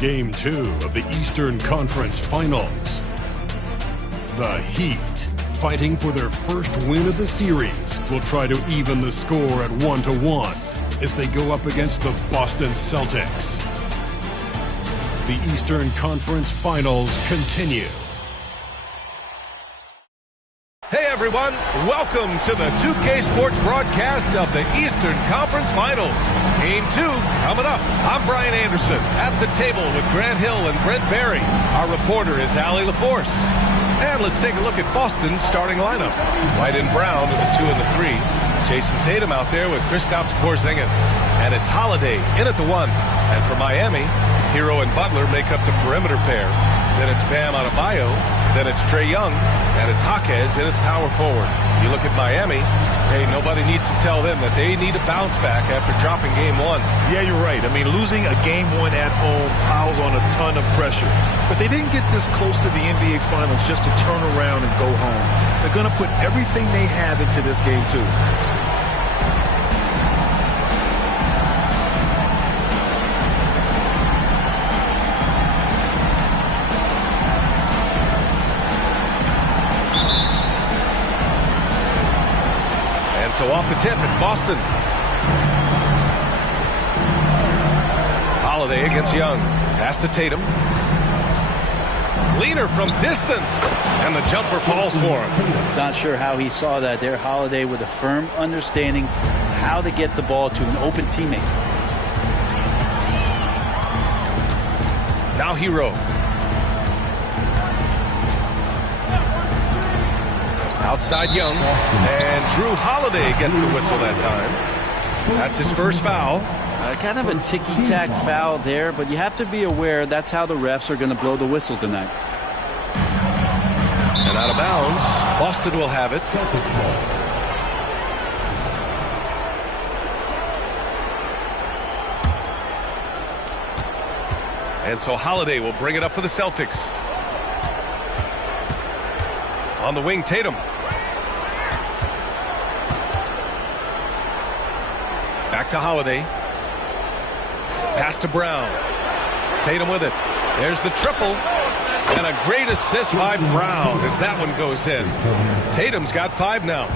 Game 2 of the Eastern Conference Finals. The Heat, fighting for their first win of the series, will try to even the score at 1-1 as they go up against the Boston Celtics. The Eastern Conference Finals continue. Hey everyone, welcome to the 2K Sports broadcast of the Eastern Conference Finals. Game 2 coming up. I'm Brian Anderson at the table with Grant Hill and Brent Barry. Our reporter is Allie LaForce. And let's take a look at Boston's starting lineup. White and Brown with the 2 and the 3. Jason Tatum out there with Kristaps Porzingis. And it's Holiday in at the 1. And for Miami, Hero and Butler make up the perimeter pair. Then it's Bam Adebayo. Then it's Trae Young. And it's Jaquez in at power forward. You look at Miami, hey, nobody needs to tell them that they need a bounce back after dropping Game 1. Yeah, you're right. I mean, losing a Game 1 at home piles on a ton of pressure. But they didn't get this close to the NBA Finals just to turn around and go home. They're going to put everything they have into this game, too. So off the tip, it's Boston. Holiday against Young. Pass to Tatum. Leaner from distance. And the jumper falls for him. Not sure how he saw that there. Holiday with a firm understanding how to get the ball to an open teammate. Now Hero. Outside Young, and Drew Holiday gets the whistle that time. That's his first foul. Kind of a ticky-tack foul there, but you have to be aware that's how the refs are going to blow the whistle tonight. And out of bounds, Boston will have it. And so Holiday will bring it up for the Celtics. On the wing, Tatum. Back to Holiday. Pass to Brown. Tatum with it. There's the triple. And a great assist by Brown as that one goes in. Tatum's got 5 now.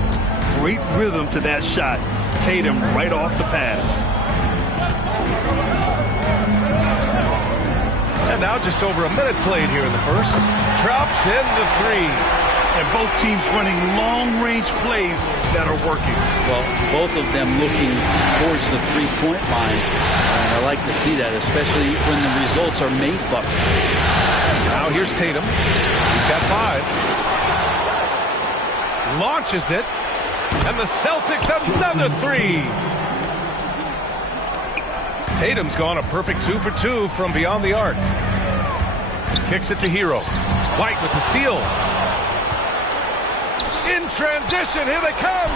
Great rhythm to that shot. Tatum right off the pass. And now just over a minute played here in the first. Drops in the 3. And both teams running long-range plays that are working. Well, both of them looking towards the three-point line. And I like to see that, especially when the results are made buckets. Now here's Tatum. He's got 5. Launches it. And the Celtics another 3. Tatum's gone a perfect 2 for 2 from beyond the arc. Kicks it to Hero. White with the steal. In transition, here they come.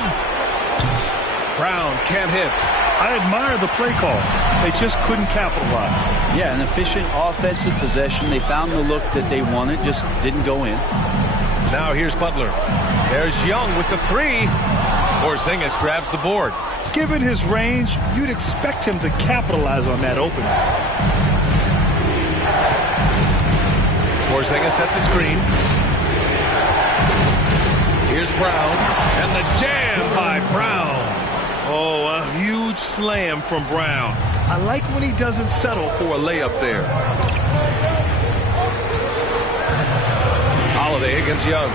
Brown can't hit. I admire the play call. They just couldn't capitalize. Yeah, an efficient offensive possession. They found the look that they wanted, just didn't go in. Now here's Butler. There's Young with the 3. Porzingis grabs the board. Given his range, you'd expect him to capitalize on that opening. Porzingis sets a screen. Here's Brown, and the jam by Brown. Oh, a huge slam from Brown. I like when he doesn't settle for a layup there. Holiday against Young.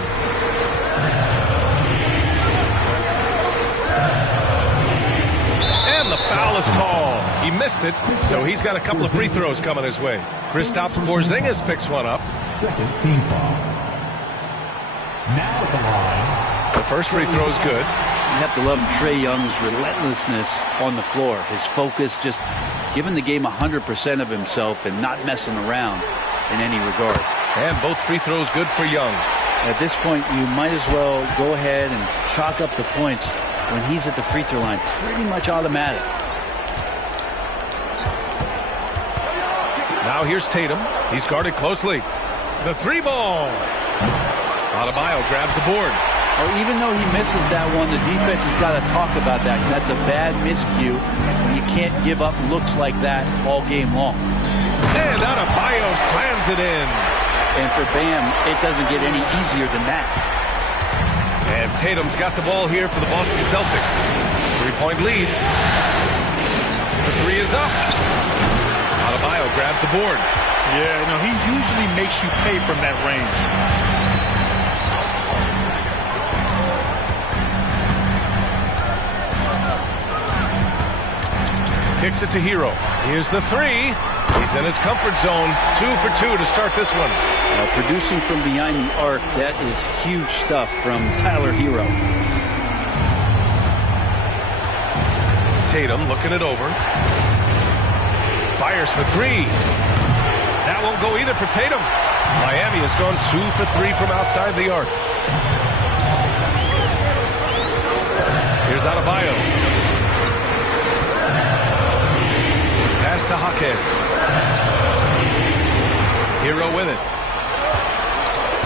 And the foul is called. He missed it, so he's got a couple of free throws coming his way. Kristaps Porzingis picks one up. Second team foul. Now at the line. The first free throw is good. You have to love Trae Young's relentlessness on the floor. His focus, just giving the game 100% of himself and not messing around in any regard. And both free throws good for Young. At this point, you might as well go ahead and chalk up the points when he's at the free throw line. Pretty much automatic. Now here's Tatum. He's guarded closely. The 3 ball. Adebayo grabs the board. Well, even though he misses that one, the defense has got to talk about that. That's a bad miscue. You can't give up looks like that all game long. And Adebayo slams it in. And for Bam, it doesn't get any easier than that. And Tatum's got the ball here for the Boston Celtics. 3-point lead. The three is up. Adebayo grabs the board. Yeah, no, he usually makes you pay from that range. Kicks it to Hero. Here's the three. He's in his comfort zone. 2 for 2 to start this one. Producing from behind the arc, that is huge stuff from Tyler Hero. Tatum looking it over. Fires for three. That won't go either for Tatum. Miami has gone 2 for 3 from outside the arc. Here's Adebayo. Pass to Jaquez. Hero with it.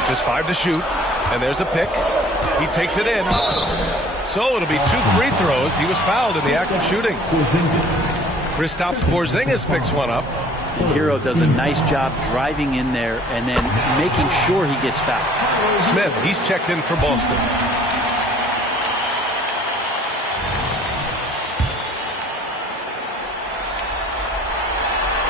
Just 5 to shoot. And there's a pick. He takes it in. So it'll be 2 free throws. He was fouled in the act of shooting. Kristaps Porzingis picks one up. And Hero does a nice job driving in there and then making sure he gets fouled. Smith, he's checked in for Boston.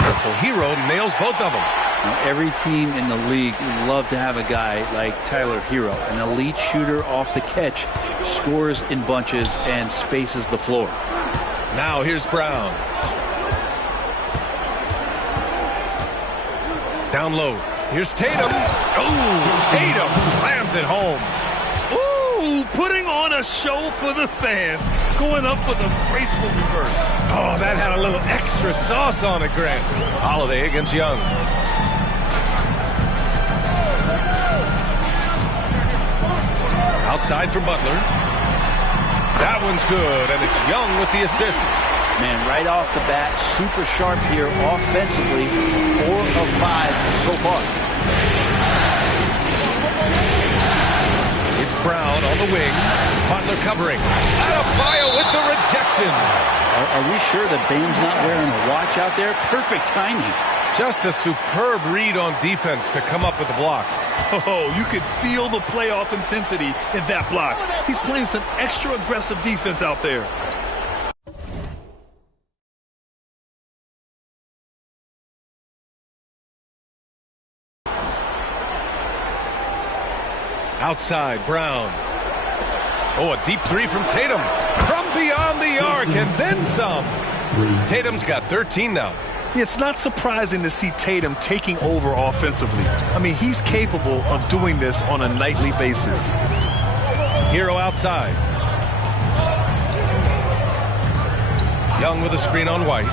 And so Hero nails both of them. Now, every team in the league would love to have a guy like Tyler Hero, an elite shooter off the catch, scores in bunches and spaces the floor. Now here's Brown. Down low. Here's Tatum. Oh, Tatum slams it home. Ooh, putting on a show for the fans. Going up with a graceful reverse. Oh, that had a little extra sauce on it, Grant. Holiday against Young. Outside for Butler. That one's good, and it's Young with the assist. Man, right off the bat, super sharp here offensively. 4 of 5 so far. It's Brown on the wing. Butler covering. Adebayo with the rejection. Are we sure that Bam's not wearing a watch out there? Perfect timing. Just a superb read on defense to come up with the block. Oh, you could feel the playoff intensity in that block. He's playing some extra aggressive defense out there. Outside, Brown. Oh, a deep three from Tatum. From beyond the arc, and then some. Tatum's got 13 now. It's not surprising to see Tatum taking over offensively. I mean, he's capable of doing this on a nightly basis. Hero outside. Young with a screen on White.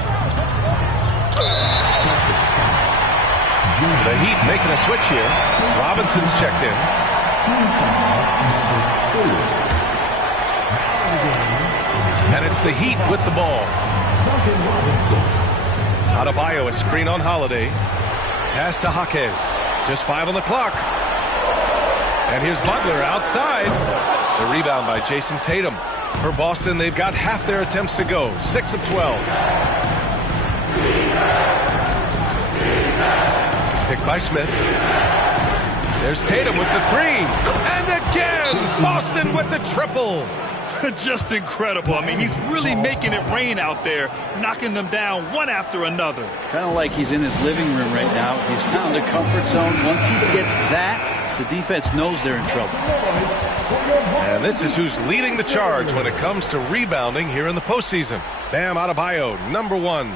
The Heat making a switch here. Robinson's checked in. And it's the Heat with the ball. Adebayo, a screen on Holiday. Pass to Jaquez. Just 5 on the clock. And here's Butler outside. The rebound by Jason Tatum. For Boston, they've got half their attempts to go. 6 of 12. Picked by Smith. There's Tatum with the three. And again, Boston with the triple. Just incredible. I mean, he's really making it rain out there, knocking them down one after another. Kind of like he's in his living room right now. He's found a comfort zone. Once he gets that, the defense knows they're in trouble. And this is who's leading the charge when it comes to rebounding here in the postseason. Bam Adebayo, number 1.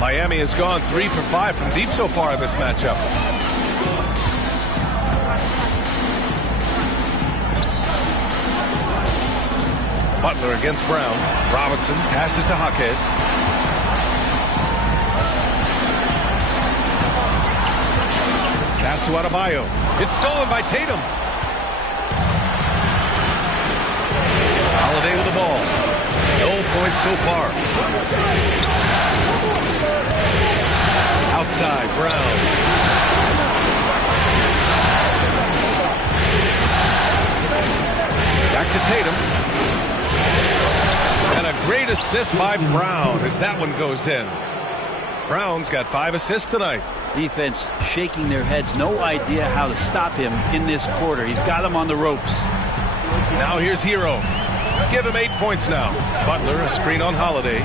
Miami has gone 3 for 5 from deep so far in this matchup. Butler against Brown. Robinson passes to Jaquez. Pass to Adebayo. It's stolen by Tatum. Holiday with the ball. No points so far. Outside, Brown. assist by Brown as that one goes in. Brown's got 5 assists tonight. Defense shaking their heads. No idea how to stop him in this quarter. He's got him on the ropes. Now here's Hero. Give him 8 points now. Butler, a screen on Holiday.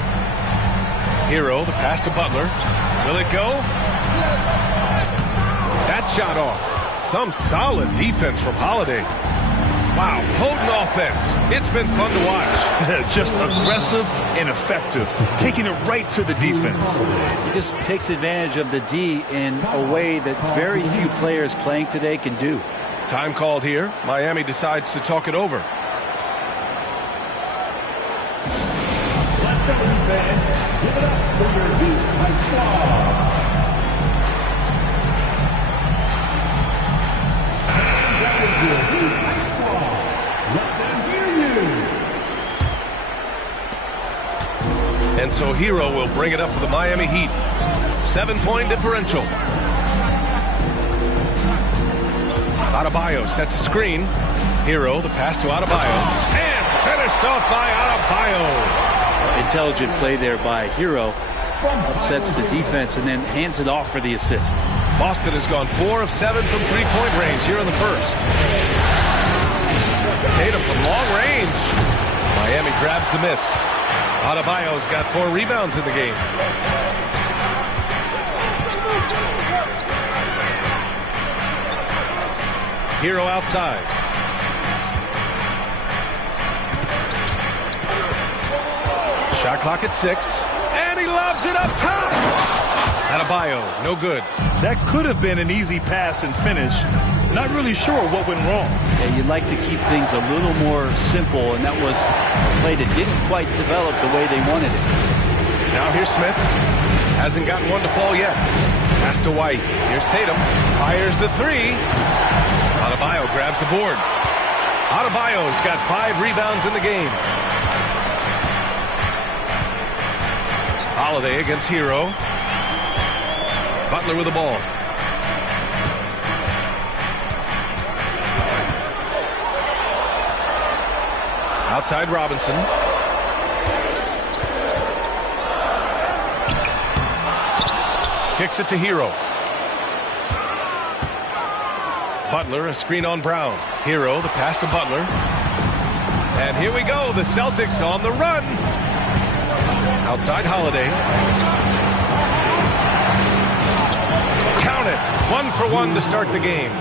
Hero, the pass to Butler. Will it go? That shot off. Some solid defense from Holiday. Wow, potent offense. It's been fun to watch. Just aggressive and effective, taking it right to the defense. He just takes advantage of the D in a way that very few players playing today can do. Time called here. Miami decides to talk it over. Let's go, defense. Give it up for your Heat High Squad. That is your Heat High Squad. Let them hear you. And so Hero will bring it up for the Miami Heat. 7-point differential. Adebayo sets a screen. Hero, the pass to Adebayo. And finished off by Adebayo. Intelligent play there by Hero. Upsets the defense and then hands it off for the assist. Boston has gone 4 of 7 from three-point range here in the first. Tatum from long range. Miami grabs the miss. Adebayo's got 4 rebounds in the game. Hero outside. Shot clock at 6. And he lobs it up top. Adebayo, no good. That could have been an easy pass and finish. Not really sure what went wrong. Yeah, you'd like to keep things a little more simple, and that was a play that didn't quite develop the way they wanted it. Now here's Smith. Hasn't gotten one to fall yet. Pass to White. Here's Tatum. Fires the 3. Adebayo grabs the board. Adebayo's got 5 rebounds in the game. Holiday against Hero. Butler with the ball. Outside Robinson. Kicks it to Hero. Butler, a screen on Brown. Hero, the pass to Butler. And here we go, the Celtics on the run. Outside Holiday. Count it. 1 for 1 to start the game.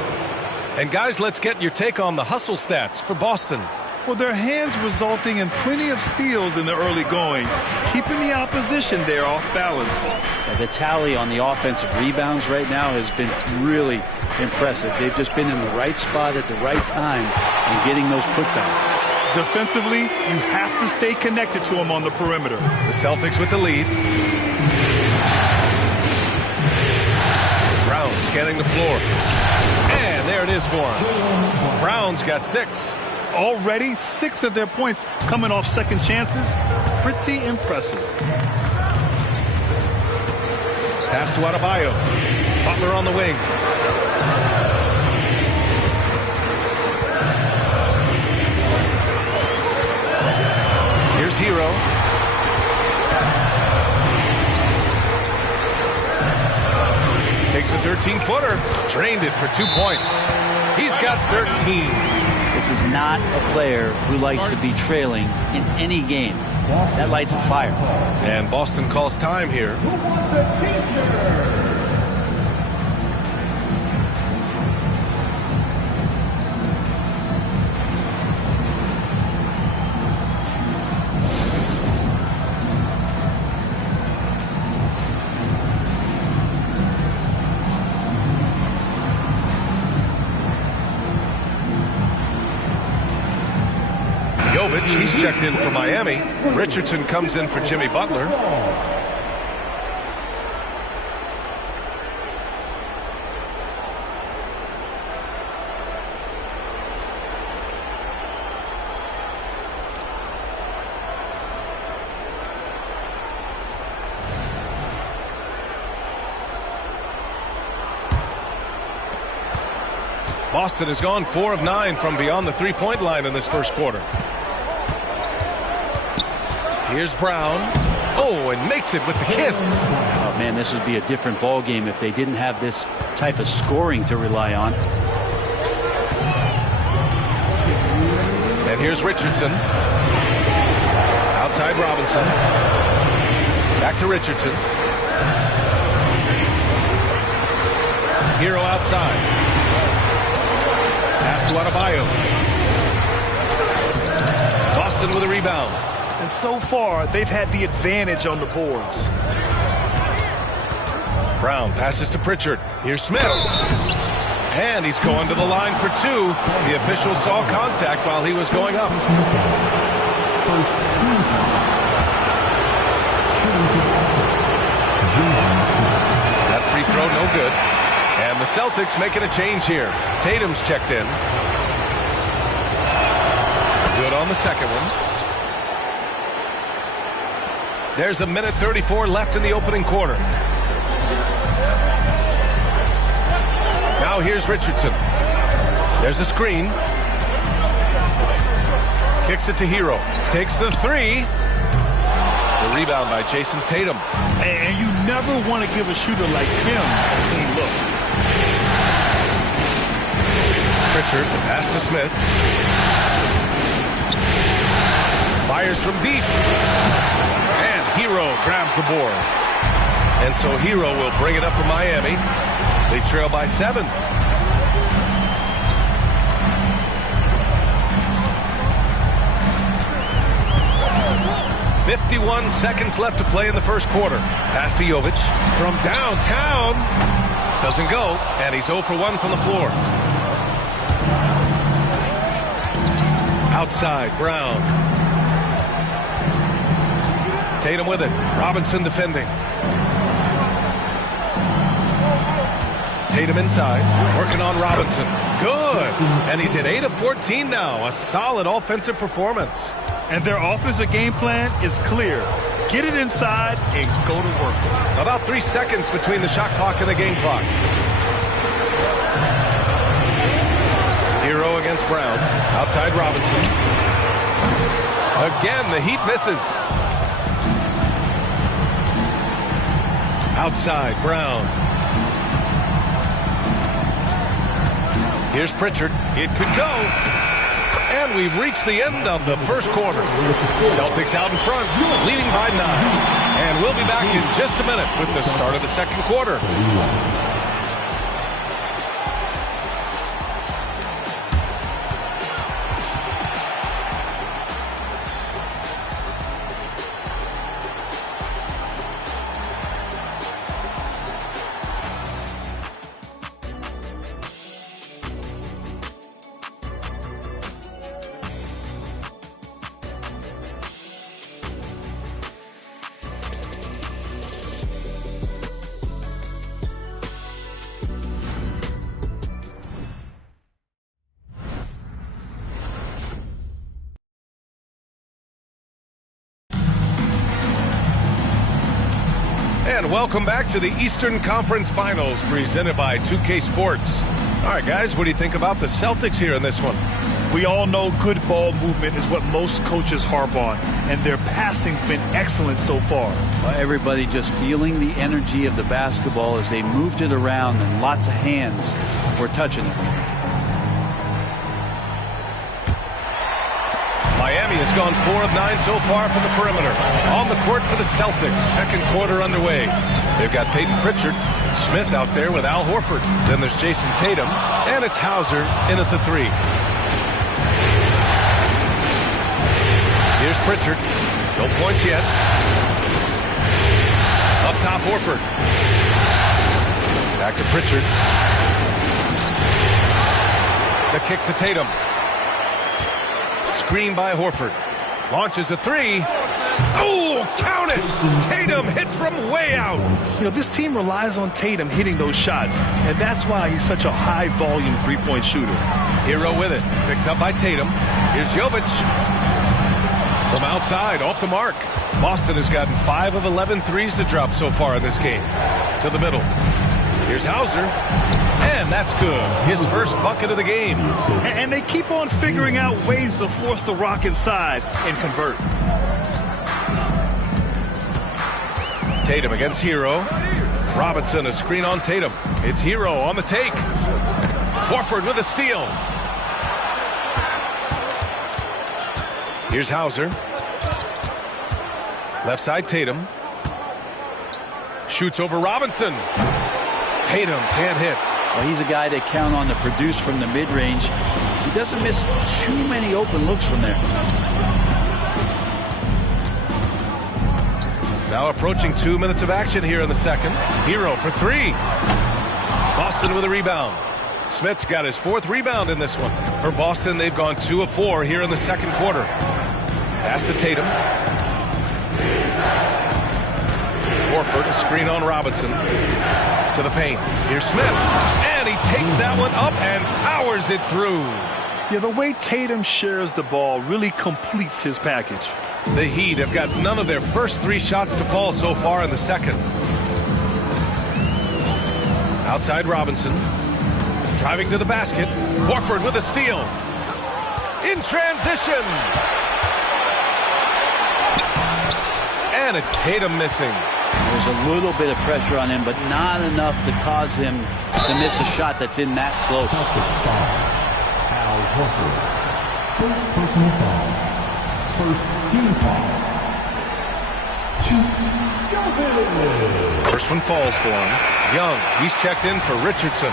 And guys, let's get your take on the hustle stats for Boston. Well, their hands resulting in plenty of steals in the early going, keeping the opposition there off balance. The tally on the offensive rebounds right now has been really impressive. They've just been in the right spot at the right time and getting those putbacks. Defensively, you have to stay connected to them on the perimeter. The Celtics with the lead. Brown scanning the floor. And there it is for him. Brown's got 6. Already 6 of their points coming off second chances. Pretty impressive. Pass to Adebayo. Butler on the wing. Here's Hero. Takes a 13-footer. Drained it for 2 points. He's got 13. This is not a player who likes to be trailing in any game. That lights a fire. And Boston calls time here. Who wants a t-shirt? He's checked in for Miami. Richardson comes in for Jimmy Butler. Boston has gone 4 of 9 from beyond the three-point line in this first quarter. Here's Brown. Oh, and makes it with the kiss. Oh, man, this would be a different ball game if they didn't have this type of scoring to rely on. And here's Richardson. Outside Robinson. Back to Richardson. Hero outside. Pass to Adebayo. Boston with a rebound. And so far, they've had the advantage on the boards. Brown passes to Pritchard. Here's Smith. And he's going to the line for two. The official saw contact while he was going up. That free throw no good. And the Celtics making a change here. Tatum's checked in. Good on the second one. There's a minute 34 left in the opening quarter. Now here's Richardson. There's a screen. Kicks it to Hero. Takes the three. The rebound by Jason Tatum. And you never want to give a shooter like him a clean look. Pritchard, the pass to Smith. Fires from deep. And Hero grabs the board. And so Hero will bring it up for Miami. They trail by 7. "51 seconds left to play in the first quarter. Pass to Jovic from downtown. Doesn't go, and he's 0 for 1 from the floor. Outside, Brown. Tatum with it. Robinson defending. Tatum inside, working on Robinson. Good. And he's hit 8 of 14 now. A solid offensive performance. And their offensive game plan is clear. Get it inside and go to work. About 3 seconds between the shot clock and the game clock. Hero against Brown. Outside Robinson. Again, the Heat misses. Outside Brown. Here's Pritchard. It could go. And we've reached the end of the first quarter. Celtics out in front, leading by 9. And we'll be back in just a minute with the start of the second quarter. And welcome back to the Eastern Conference Finals presented by 2K Sports. All right, guys, what do you think about the Celtics here in this one? We all know good ball movement is what most coaches harp on, and their passing's been excellent so far. Well, everybody just feeling the energy of the basketball as they moved it around, and lots of hands were touching it. Miami has gone 4 of 9 so far from the perimeter. On the court for the Celtics. Second quarter underway. They've got Peyton Pritchard, Smith out there with Al Horford. Then there's Jason Tatum, and it's Hauser in at the 3. Here's Pritchard. No points yet. Up top, Horford. Back to Pritchard. The kick to Tatum. Screen by Horford. Launches a 3. Oh, count it! Tatum hits from way out. You know, this team relies on Tatum hitting those shots, and that's why he's such a high-volume three-point shooter. Hero with it. Picked up by Tatum. Here's Jovic. From outside, off the mark. Boston has gotten 5 of 11 threes to drop so far in this game. To the middle. Here's Hauser. And that's good. His first bucket of the game. And they keep on figuring out ways to force the rock inside and convert. Tatum against Hero. Robinson, a screen on Tatum. It's Hero on the take. Horford with a steal. Here's Hauser. Left side, Tatum. Shoots over Robinson. Tatum can't hit. Well, he's a guy they count on to produce from the mid-range. He doesn't miss too many open looks from there. Now approaching 2 minutes of action here in the second. Hero for three. Boston with a rebound. Smith's got his 4th rebound in this one. For Boston, they've gone 2 of 4 here in the second quarter. Pass to Tatum. Horford, a screen on Robinson. To the paint. Here's Smith. And he takes that one up and powers it through. Yeah, the way Tatum shares the ball really completes his package. The Heat have got none of their first 3 shots to fall so far in the second. Outside Robinson. Driving to the basket. Horford with a steal. In transition. And it's Tatum missing. There's a little bit of pressure on him, but not enough to cause him to miss a shot that's in that close. Al Horford. First personal foul. First team foul. First one falls for him. Young, he's checked in for Richardson.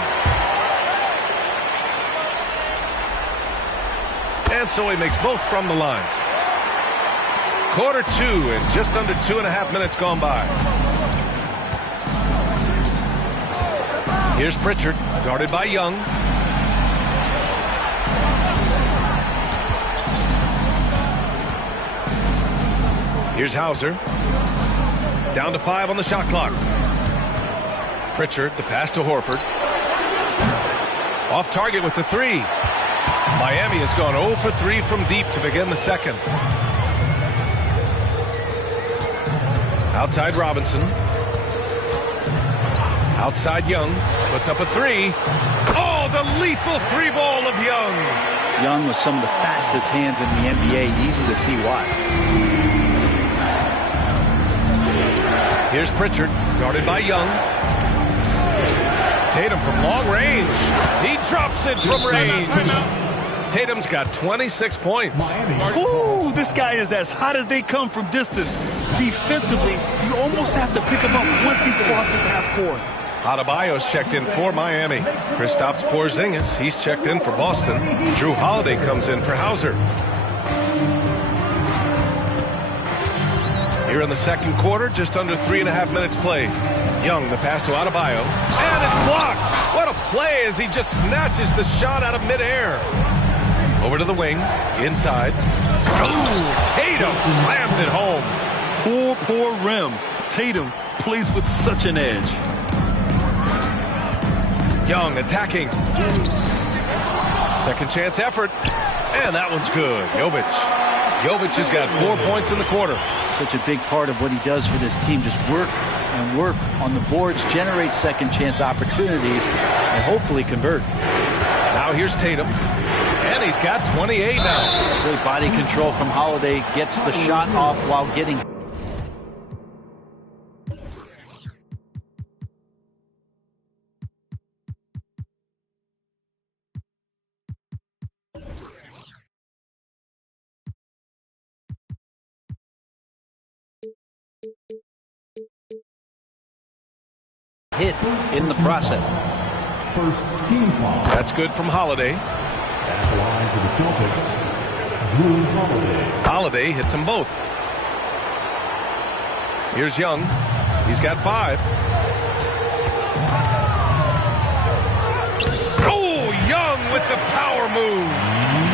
And so he makes both from the line. Quarter 2 and just under 2.5 minutes gone by. Here's Pritchard, guarded by Young. Here's Hauser. Down to 5 on the shot clock. Pritchard, the pass to Horford. Off target with the 3. Miami has gone 0 for 3 from deep to begin the second. Outside Robinson. Outside Young. Puts up a 3. Oh, the lethal 3-ball of Young. Young with some of the fastest hands in the NBA. Easy to see why. Here's Pritchard, guarded by Young. Tatum from long range. He drops it from range. Tatum's got 26 points. Ooh, this guy is as hot as they come from distance. Defensively, you almost have to pick him up once he crosses half court. Adebayo's checked in for Miami. Kristaps Porzingis, he's checked in for Boston. Drew Holiday comes in for Hauser. Here in the second quarter, just under 3.5 minutes played. Young, the pass to Adebayo. And it's blocked! What a play as he just snatches the shot out of midair. Over to the wing, inside. Oh, Tatum slams it home. Poor rim. Tatum plays with such an edge. Young attacking. Second chance effort. And that one's good. Jovic has got 4 points in the quarter. Such a big part of what he does for this team. Just work and work on the boards, generate second chance opportunities, and hopefully convert. Now here's Tatum. And he's got 28 now. Great body control from Holiday. Gets the shot off while getting... hit in the process. First team foul. That's good from Holiday. At the line for the Celtics, Drew Holiday. Holiday hits them both. Here's Young. He's got 5. Oh, Young with the power move.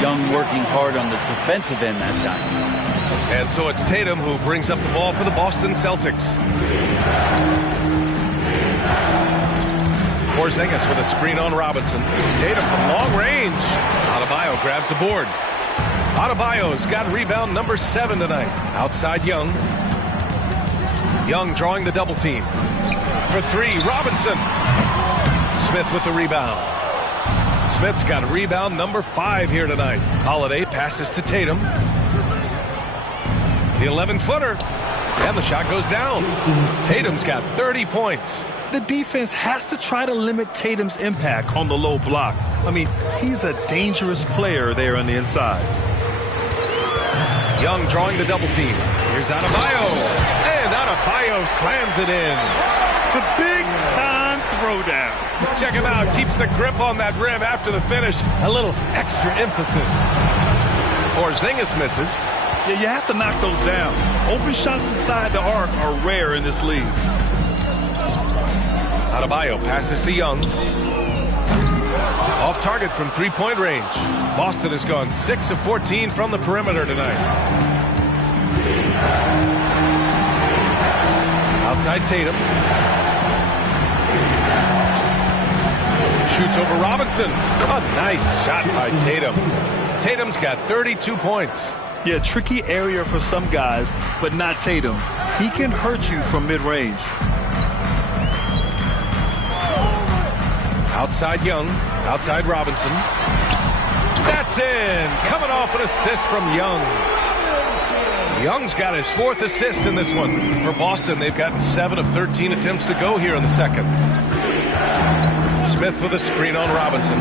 Young working hard on the defensive end that time. And so it's Tatum who brings up the ball for the Boston Celtics. Porzingis with a screen on Robinson. Tatum from long range. Adebayo grabs the board. Adebayo's got rebound number 7 tonight. Outside Young. Young drawing the double team. For 3, Robinson. Smith with the rebound. Smith's got rebound number 5 here tonight. Holiday passes to Tatum. The 11-footer. And the shot goes down. Tatum's got 30 points. The defense has to try to limit Tatum's impact on the low block. I mean, he's a dangerous player there on the inside. Young drawing the double team. Here's Adebayo. And Adebayo slams it in. The big-time throwdown. Check him out. Keeps the grip on that rim after the finish. A little extra emphasis. Porzingis misses. Yeah, you have to knock those down. Open shots inside the arc are rare in this league. Adebayo passes to Young. Off target from three-point range. Boston has gone 6 of 14 from the perimeter tonight. Outside Tatum. Shoots over Robinson. A nice shot by Tatum. Tatum's got 32 points. Yeah, tricky area for some guys, but not Tatum. He can hurt you from mid-range. Outside Young. Outside Robinson. That's in. Coming off an assist from Young. Young's got his 4th assist in this one. For Boston, they've gotten 7 of 13 attempts to go here in the second. Smith with a screen on Robinson.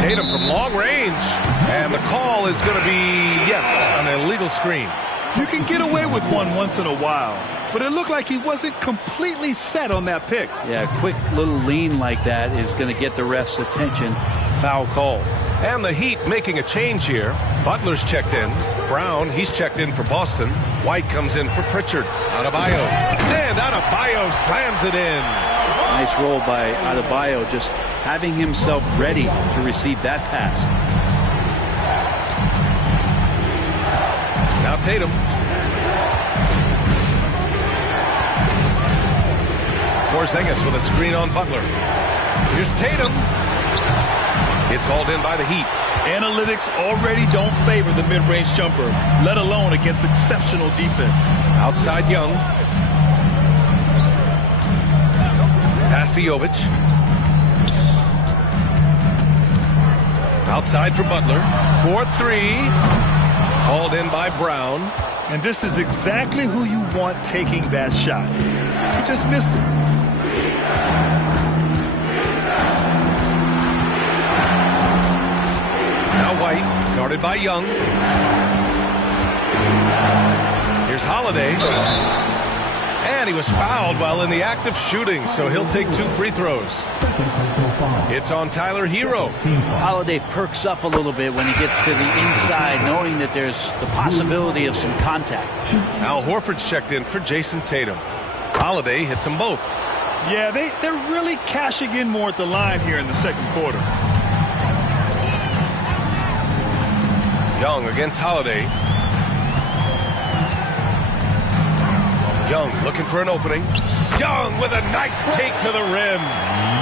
Tatum from long range. And the call is going to be, yes, an illegal screen. You can get away with one once in a while, but it looked like he wasn't completely set on that pick. Yeah, a quick little lean like that is going to get the ref's attention. Foul call. And the Heat making a change here. Butler's checked in. Brown, he's checked in for Boston. White comes in for Pritchard. Adebayo. And Adebayo slams it in. Nice roll by Adebayo, just having himself ready to receive that pass. Now Tatum. Porzingis with a screen on Butler. Here's Tatum. It's hauled in by the Heat. Analytics already don't favor the mid-range jumper, let alone against exceptional defense. Outside Young. Pass to Jovic. Outside for Butler. 4-3. Hauled in by Brown. And this is exactly who you want taking that shot. He just missed it. Now White, guarded by Young. Here's Holiday. And he was fouled while in the act of shooting, so he'll take 2 free throws. It's on Tyler Hero. Holiday perks up a little bit when he gets to the inside, knowing that there's the possibility of some contact. Al Horford's checked in for Jason Tatum. Holiday hits them both. Yeah, they're really cashing in more at the line here in the second quarter. Young against Holiday. Young looking for an opening. Young with a nice take to the rim.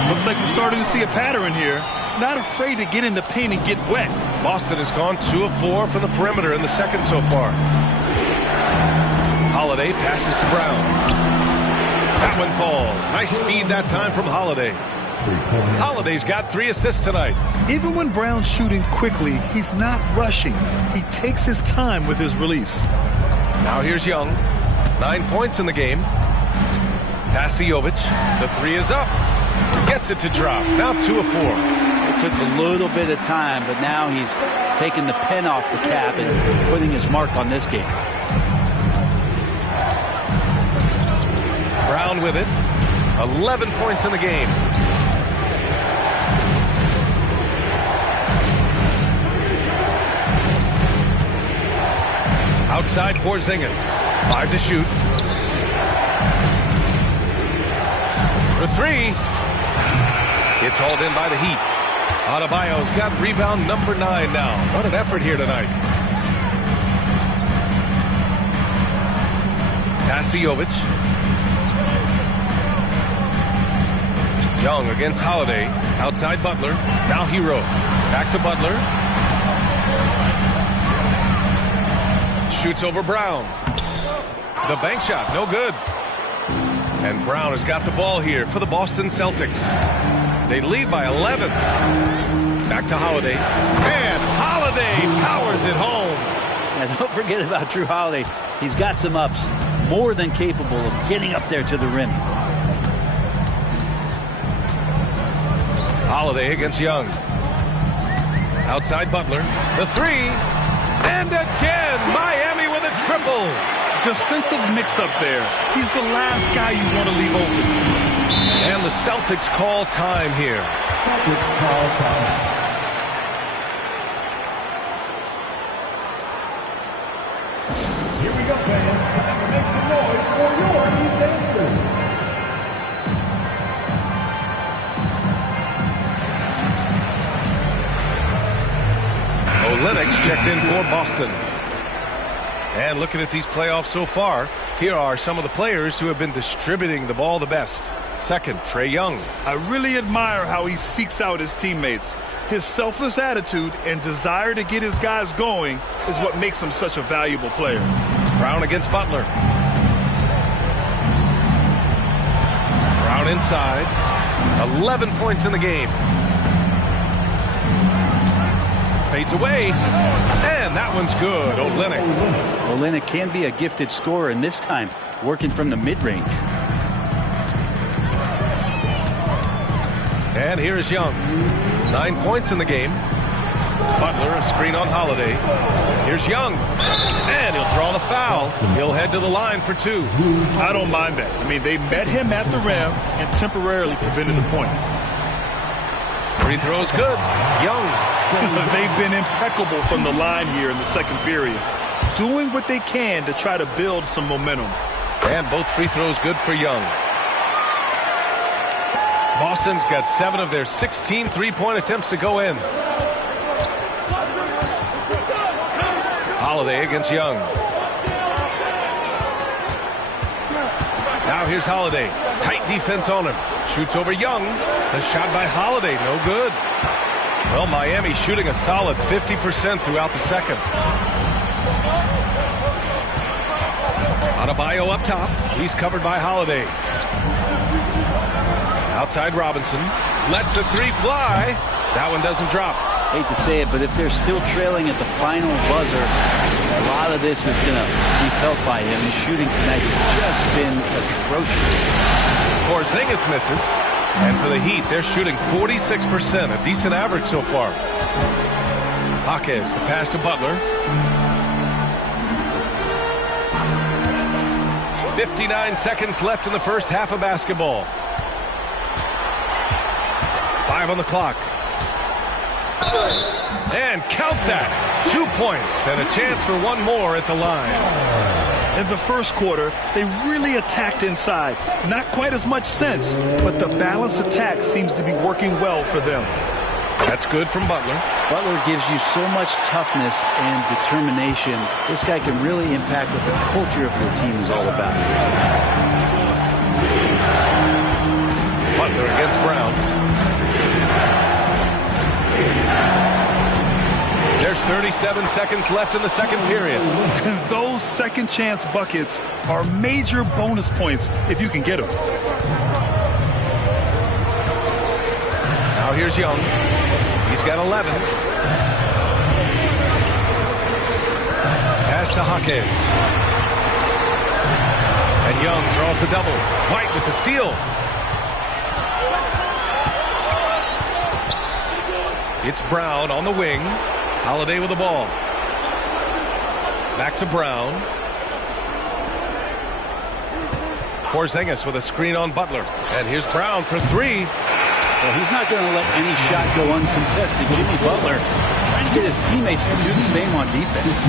Looks like we're starting to see a pattern here. Not afraid to get in the paint and get wet. Boston has gone 2 of 4 from the perimeter in the second so far. Holiday passes to Brown. That one falls. Nice feed that time from Holiday. Holiday's got 3 assists tonight. Even when Brown's shooting quickly, he's not rushing. He takes his time with his release. Now here's Young. 9 points in the game. Pass to Jovic. The 3 is up. Gets it to drop. Now 2 of 4. It took a little bit of time, but now he's taking the pen off the cap and putting his mark on this game. Brown with it. 11 points in the game. Outside Porzingis. 5 to shoot. For 3. It's hauled in by the Heat. Adebayo's got rebound number 9 now. What an effort here tonight. Pass to Jovic. Young against Holiday. Outside Butler. Now Hero. Back to Butler. Shoots over Brown. The bank shot, no good. And Brown has got the ball here for the Boston Celtics. They lead by 11. Back to Holiday. And Holiday powers it home. And don't forget about Drew Holiday. He's got some ups, more than capable of getting up there to the rim. Holiday against Young. Outside Butler. The three. And again, Miami with a triple. Defensive mix-up there. He's the last guy you want to leave open. And the Celtics call time here. Celtics call time. Here we go, fans. Time to make some noise for your Heat dancers. Olynyk checked in for Boston. And looking at these playoffs so far, here are some of the players who have been distributing the ball the best. Second, Trae Young. I really admire how he seeks out his teammates. His selfless attitude and desire to get his guys going is what makes him such a valuable player. Brown against Butler. Brown inside. 11 points in the game. Fades away. And that one's good. Olynyk can be a gifted scorer, and this time working from the mid-range. And here's Young. 9 points in the game. Butler, a screen on Holiday. Here's Young. And he'll draw the foul. He'll head to the line for two. I don't mind that. I mean, they met him at the rim and temporarily prevented the points. Free throw's good. Young. They've been impeccable from the line here in the second period, doing what they can to try to build some momentum. And both free throws good for Young. Boston's got 7 of their 16 three-point attempts to go in. Holiday against Young. Now here's Holiday. Tight defense on him. Shoots over Young. The shot by Holiday, no good. Well, Miami shooting a solid 50% throughout the second. Adebayo up top. He's covered by Holiday. Outside Robinson. Lets the three fly. That one doesn't drop. Hate to say it, but if they're still trailing at the final buzzer, a lot of this is going to be felt by him. His shooting tonight has just been atrocious. Porzingis misses. And for the Heat, they're shooting 46%, a decent average so far. Jaquez, the pass to Butler. 59 seconds left in the first half of basketball. 5 on the clock. And count that. 2 points and a chance for one more at the line. In the first quarter, they really attacked inside. Not quite as much sense, but the balanced attack seems to be working well for them. That's good from Butler. Butler gives you so much toughness and determination. This guy can really impact what the culture of your team is all about. Butler against Brown. There's 37 seconds left in the second period. Those second chance buckets are major bonus points if you can get them. Now here's Young. He's got 11. Pass to Jaquez. And Young draws the double. White with the steal. It's Brown on the wing. Holiday with the ball. Back to Brown. Porzingis with a screen on Butler. And here's Brown for three. Well, he's not going to let any shot go uncontested. Jimmy Butler trying to get his teammates to do the same on defense.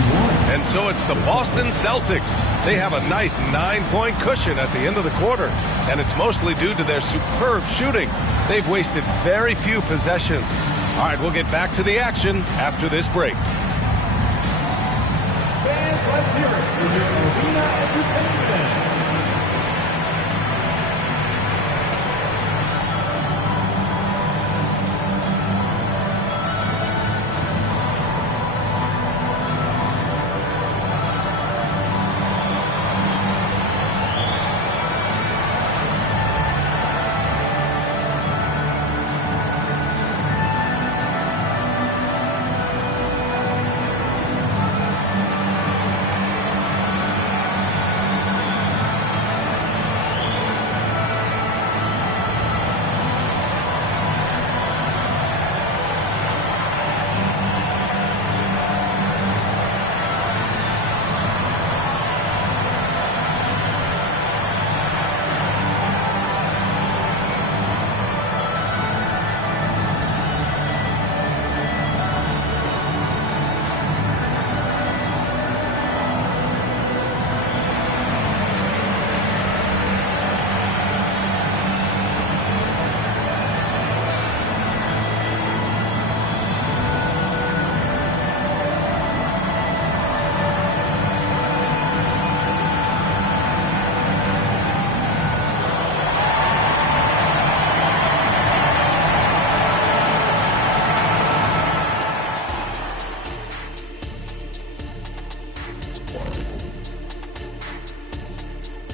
And so it's the Boston Celtics. They have a nice 9-point cushion at the end of the quarter. And it's mostly due to their superb shooting. They've wasted very few possessions. All right, we'll get back to the action after this break. Fans, let's hear it for your Arena Entertainment.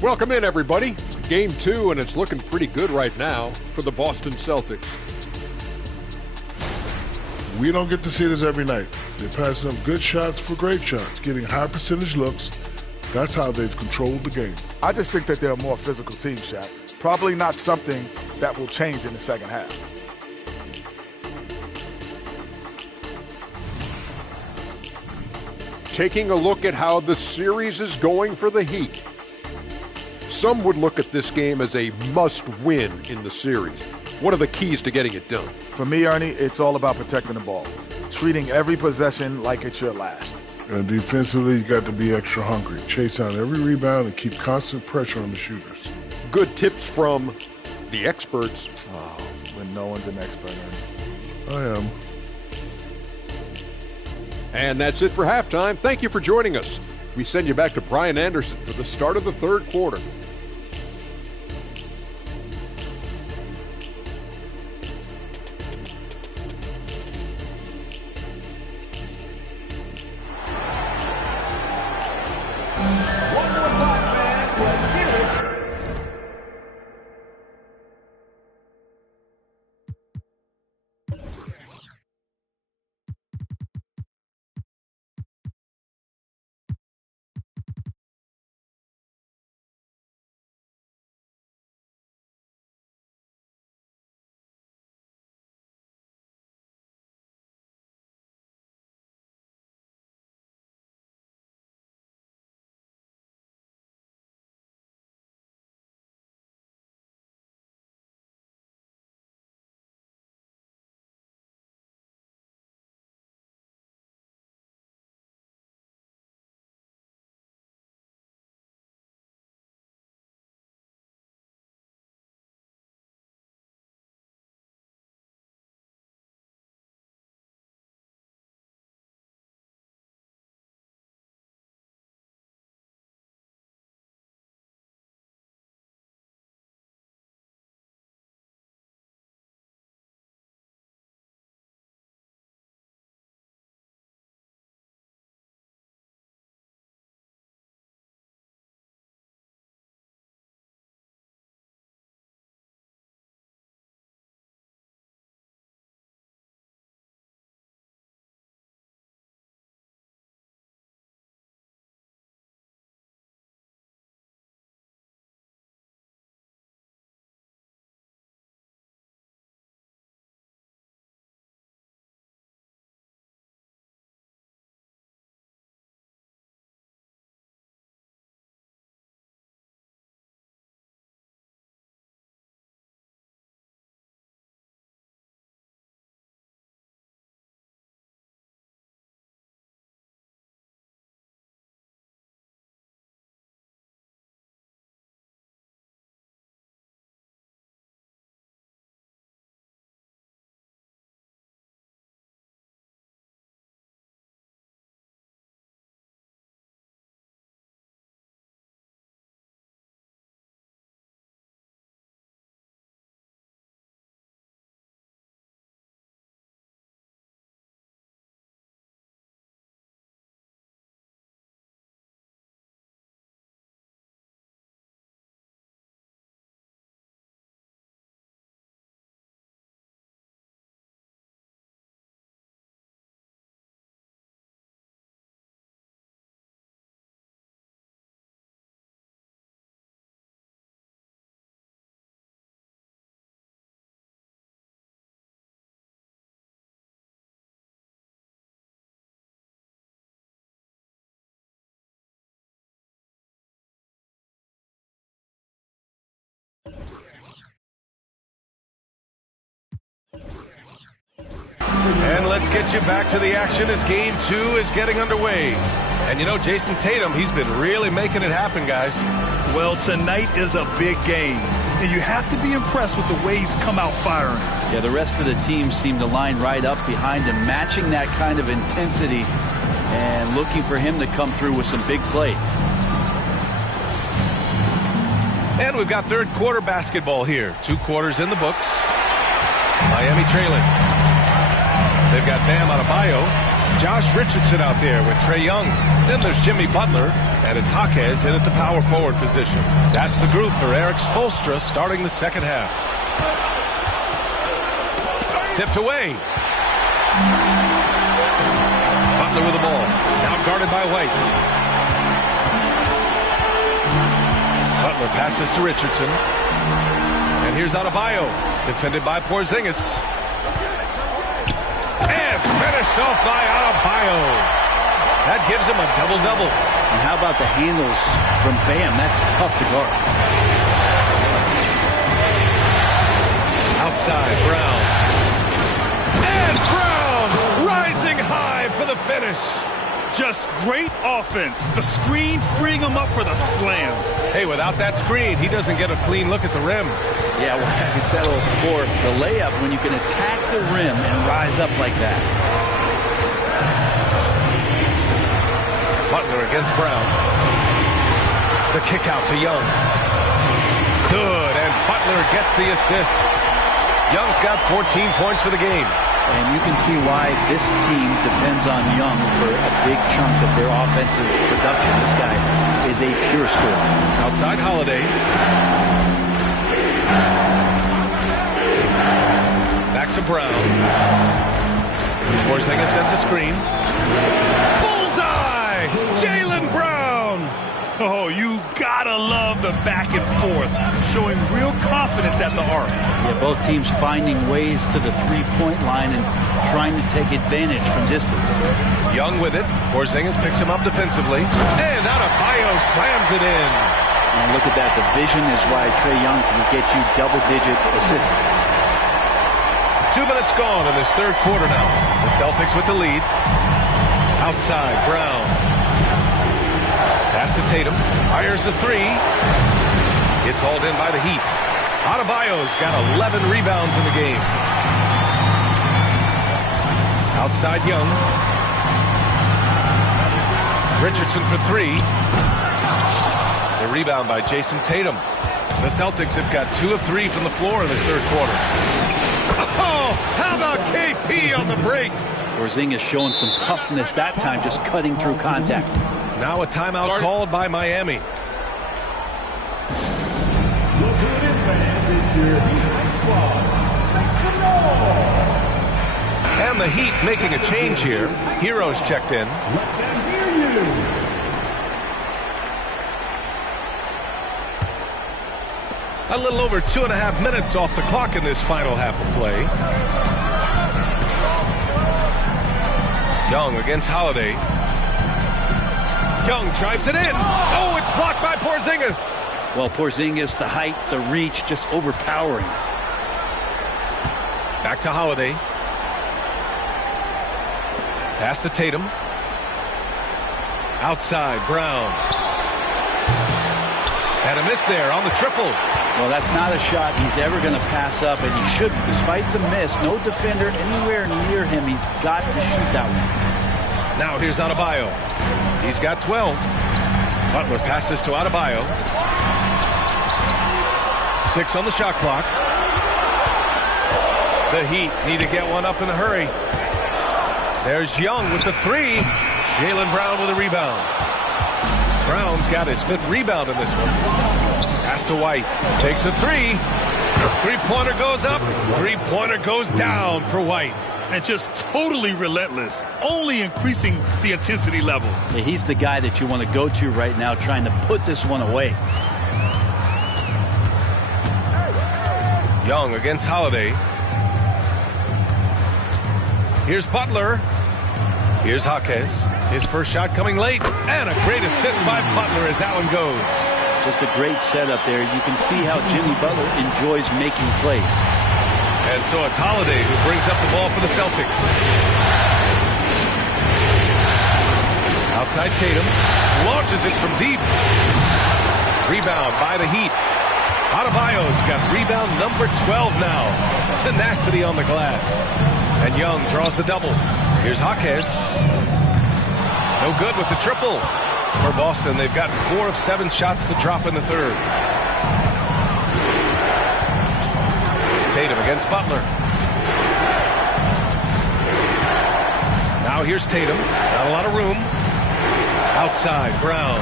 Welcome in, everybody. Game 2, and it's looking pretty good right now for the Boston Celtics. We don't get to see this every night. They're passing up good shots for great shots, getting high percentage looks. That's how they've controlled the game. I just think that they're a more physical team, Shaq. Probably not something that will change in the second half. Taking a look at how the series is going for the Heat. Some would look at this game as a must-win in the series. What are the keys to getting it done? For me, Ernie, it's all about protecting the ball. Treating every possession like it's your last. And defensively, you got to be extra hungry. Chase out every rebound and keep constant pressure on the shooters. Good tips from the experts. Oh, when no one's an expert, Ernie. I am. And that's it for halftime. Thank you for joining us. We send you back to Brian Anderson for the start of the third quarter. One more time, fans. Let's hear it. And let's get you back to the action as Game 2 is getting underway. And you know, Jason Tatum, he's been really making it happen, guys. Well, tonight is a big game, and you have to be impressed with the way he's come out firing. Yeah, the rest of the team seem to line right up behind him, matching that kind of intensity and looking for him to come through with some big plays. And we've got third quarter basketball here. 2 quarters in the books. Miami trailing. They've got Bam Adebayo. Josh Richardson out there with Trae Young. Then there's Jimmy Butler, and it's Jaquez in at the power forward position. That's the group for Eric Spoelstra starting the second half. Tipped away. Butler with the ball. Now guarded by White. Butler passes to Richardson. And here's Adebayo, defended by Porzingis. And finished off by Adebayo. That gives him a double-double. And how about the handles from Bam? That's tough to guard. Outside, Brown. And Brown rising high for the finish. Just great offense. The screen freeing him up for the slam. Hey, without that screen, he doesn't get a clean look at the rim. Yeah, well, I said before, the layup, when you can attack the rim and rise up like that. Butler against Brown. The kick out to Young. Good, and Butler gets the assist. Young's got 14 points for the game. And you can see why this team depends on Young for a big chunk of their offensive production. This guy is a pure scorer. Outside Holiday. Back to Brown. Porzingis sends a screen. Bullseye! Jaylen Brown! Oh, you gotta love the back and forth, showing real confidence at the arc. Yeah, both teams finding ways to the three-point line and trying to take advantage from distance. Young with it. Porzingis picks him up defensively. And Adebayo slams it in. And look at that. The vision is why Trae Young can get you double-digit assists. 2 minutes gone in this third quarter now. The Celtics with the lead. Outside, Brown. Pass to Tatum. Fires the three. It's hauled in by the Heat. Adebayo's got 11 rebounds in the game. Outside Young. Richardson for three. The rebound by Jason Tatum. The Celtics have got 2 of 3 from the floor in this third quarter. Oh, how about KP on the break? Porzingis showing some toughness that time, just cutting through contact. Now a timeout called by Miami. And the Heat making a change here. Heroes checked in. A little over 2.5 minutes off the clock in this final half of play. Young against Holiday. Young drives it in. Oh, it's blocked by Porzingis. Well, Porzingis, the height, the reach, just overpowering. Back to Holiday. Pass to Tatum. Outside, Brown. And a miss there on the triple. Well, that's not a shot he's ever going to pass up, and he should, despite the miss. No defender anywhere near him. He's got to shoot that one. Now here's Adebayo. He's got 12. Butler passes to Adebayo. 6 on the shot clock. The Heat need to get one up in a hurry. There's Young with the three. Jaylen Brown with a rebound. Brown's got his 5th rebound in this one. Pass to White. Takes a three. Three-pointer goes up. Three-pointer goes down for White. And just totally relentless, only increasing the intensity level. Yeah, he's the guy that you want to go to right now, trying to put this one away. Young against Holiday. Here's Butler. Here's Jaquez. His first shot coming late. And a great assist by Butler as that one goes. Just a great setup there. You can see how Jimmy Butler enjoys making plays. And so it's Holiday who brings up the ball for the Celtics. Outside Tatum. Launches it from deep. Rebound by the Heat. Adebayo's got rebound number 12 now. Tenacity on the glass. And Young draws the double. Here's Jaquez. No good with the triple. For Boston, they've gotten 4 of 7 shots to drop in the third. Tatum against Butler. Now here's Tatum. Not a lot of room. Outside, Brown.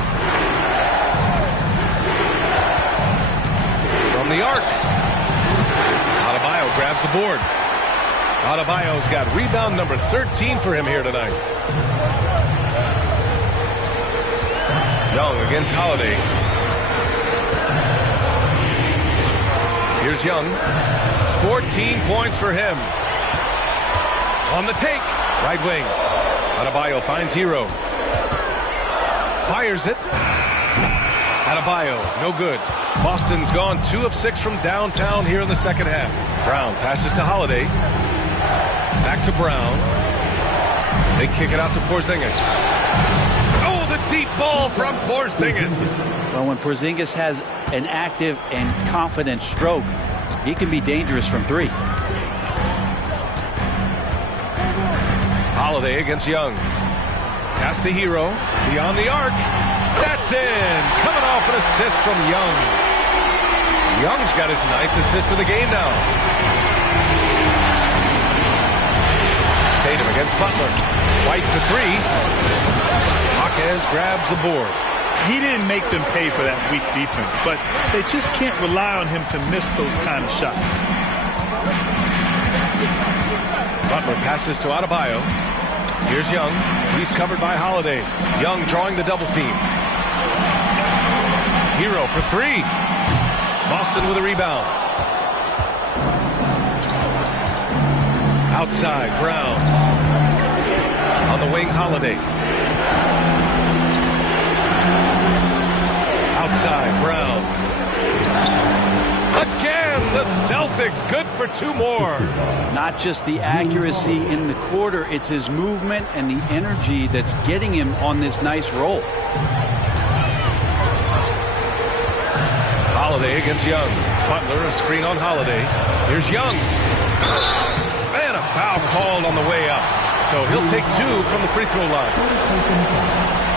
From the arc. Adebayo grabs the board. Adebayo's got rebound number 13 for him here tonight. Young against Holiday. Here's Young. 14 points for him. On the take. Right wing. Adebayo finds Hero. Fires it. Adebayo, no good. Boston's gone 2 of 6 from downtown here in the second half. Brown passes to Holiday. Back to Brown. They kick it out to Porzingis. Oh, the deep ball from Porzingis. Well, when Porzingis has an active and confident stroke, he can be dangerous from 3. Holiday against Young. Pass to Hero. Beyond the arc. That's in. Coming off an assist from Young. Young's got his 9th assist of the game now. Tatum against Butler. White for 3. Jaquez grabs the board. He didn't make them pay for that weak defense, but they just can't rely on him to miss those kind of shots. Butler passes to Adebayo. Here's Young. He's covered by Holiday. Young drawing the double team. Hero for 3. Boston with a rebound. Outside, Brown. On the wing, Holiday. Outside, Brown. Again, the Celtics good for 2 more. Not just the accuracy in the quarter, it's his movement and the energy that's getting him on this nice roll. Holiday against Young. Butler, a screen on Holiday. Here's Young. And a foul called on the way up. So he'll take 2 from the free throw line.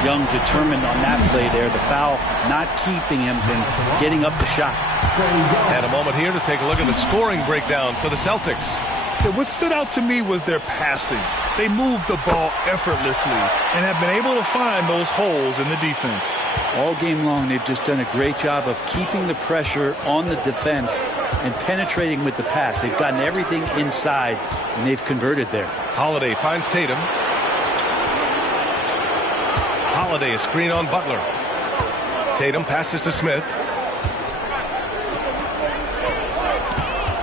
Young determined on that play there. The foul not keeping him from getting up the shot. And a moment here to take a look at the scoring breakdown for the Celtics. What stood out to me was their passing. They moved the ball effortlessly and have been able to find those holes in the defense. All game long, they've just done a great job of keeping the pressure on the defense and penetrating with the pass. They've gotten everything inside, and they've converted there. Holiday finds Tatum. Holiday, a screen on Butler. Tatum passes to Smith.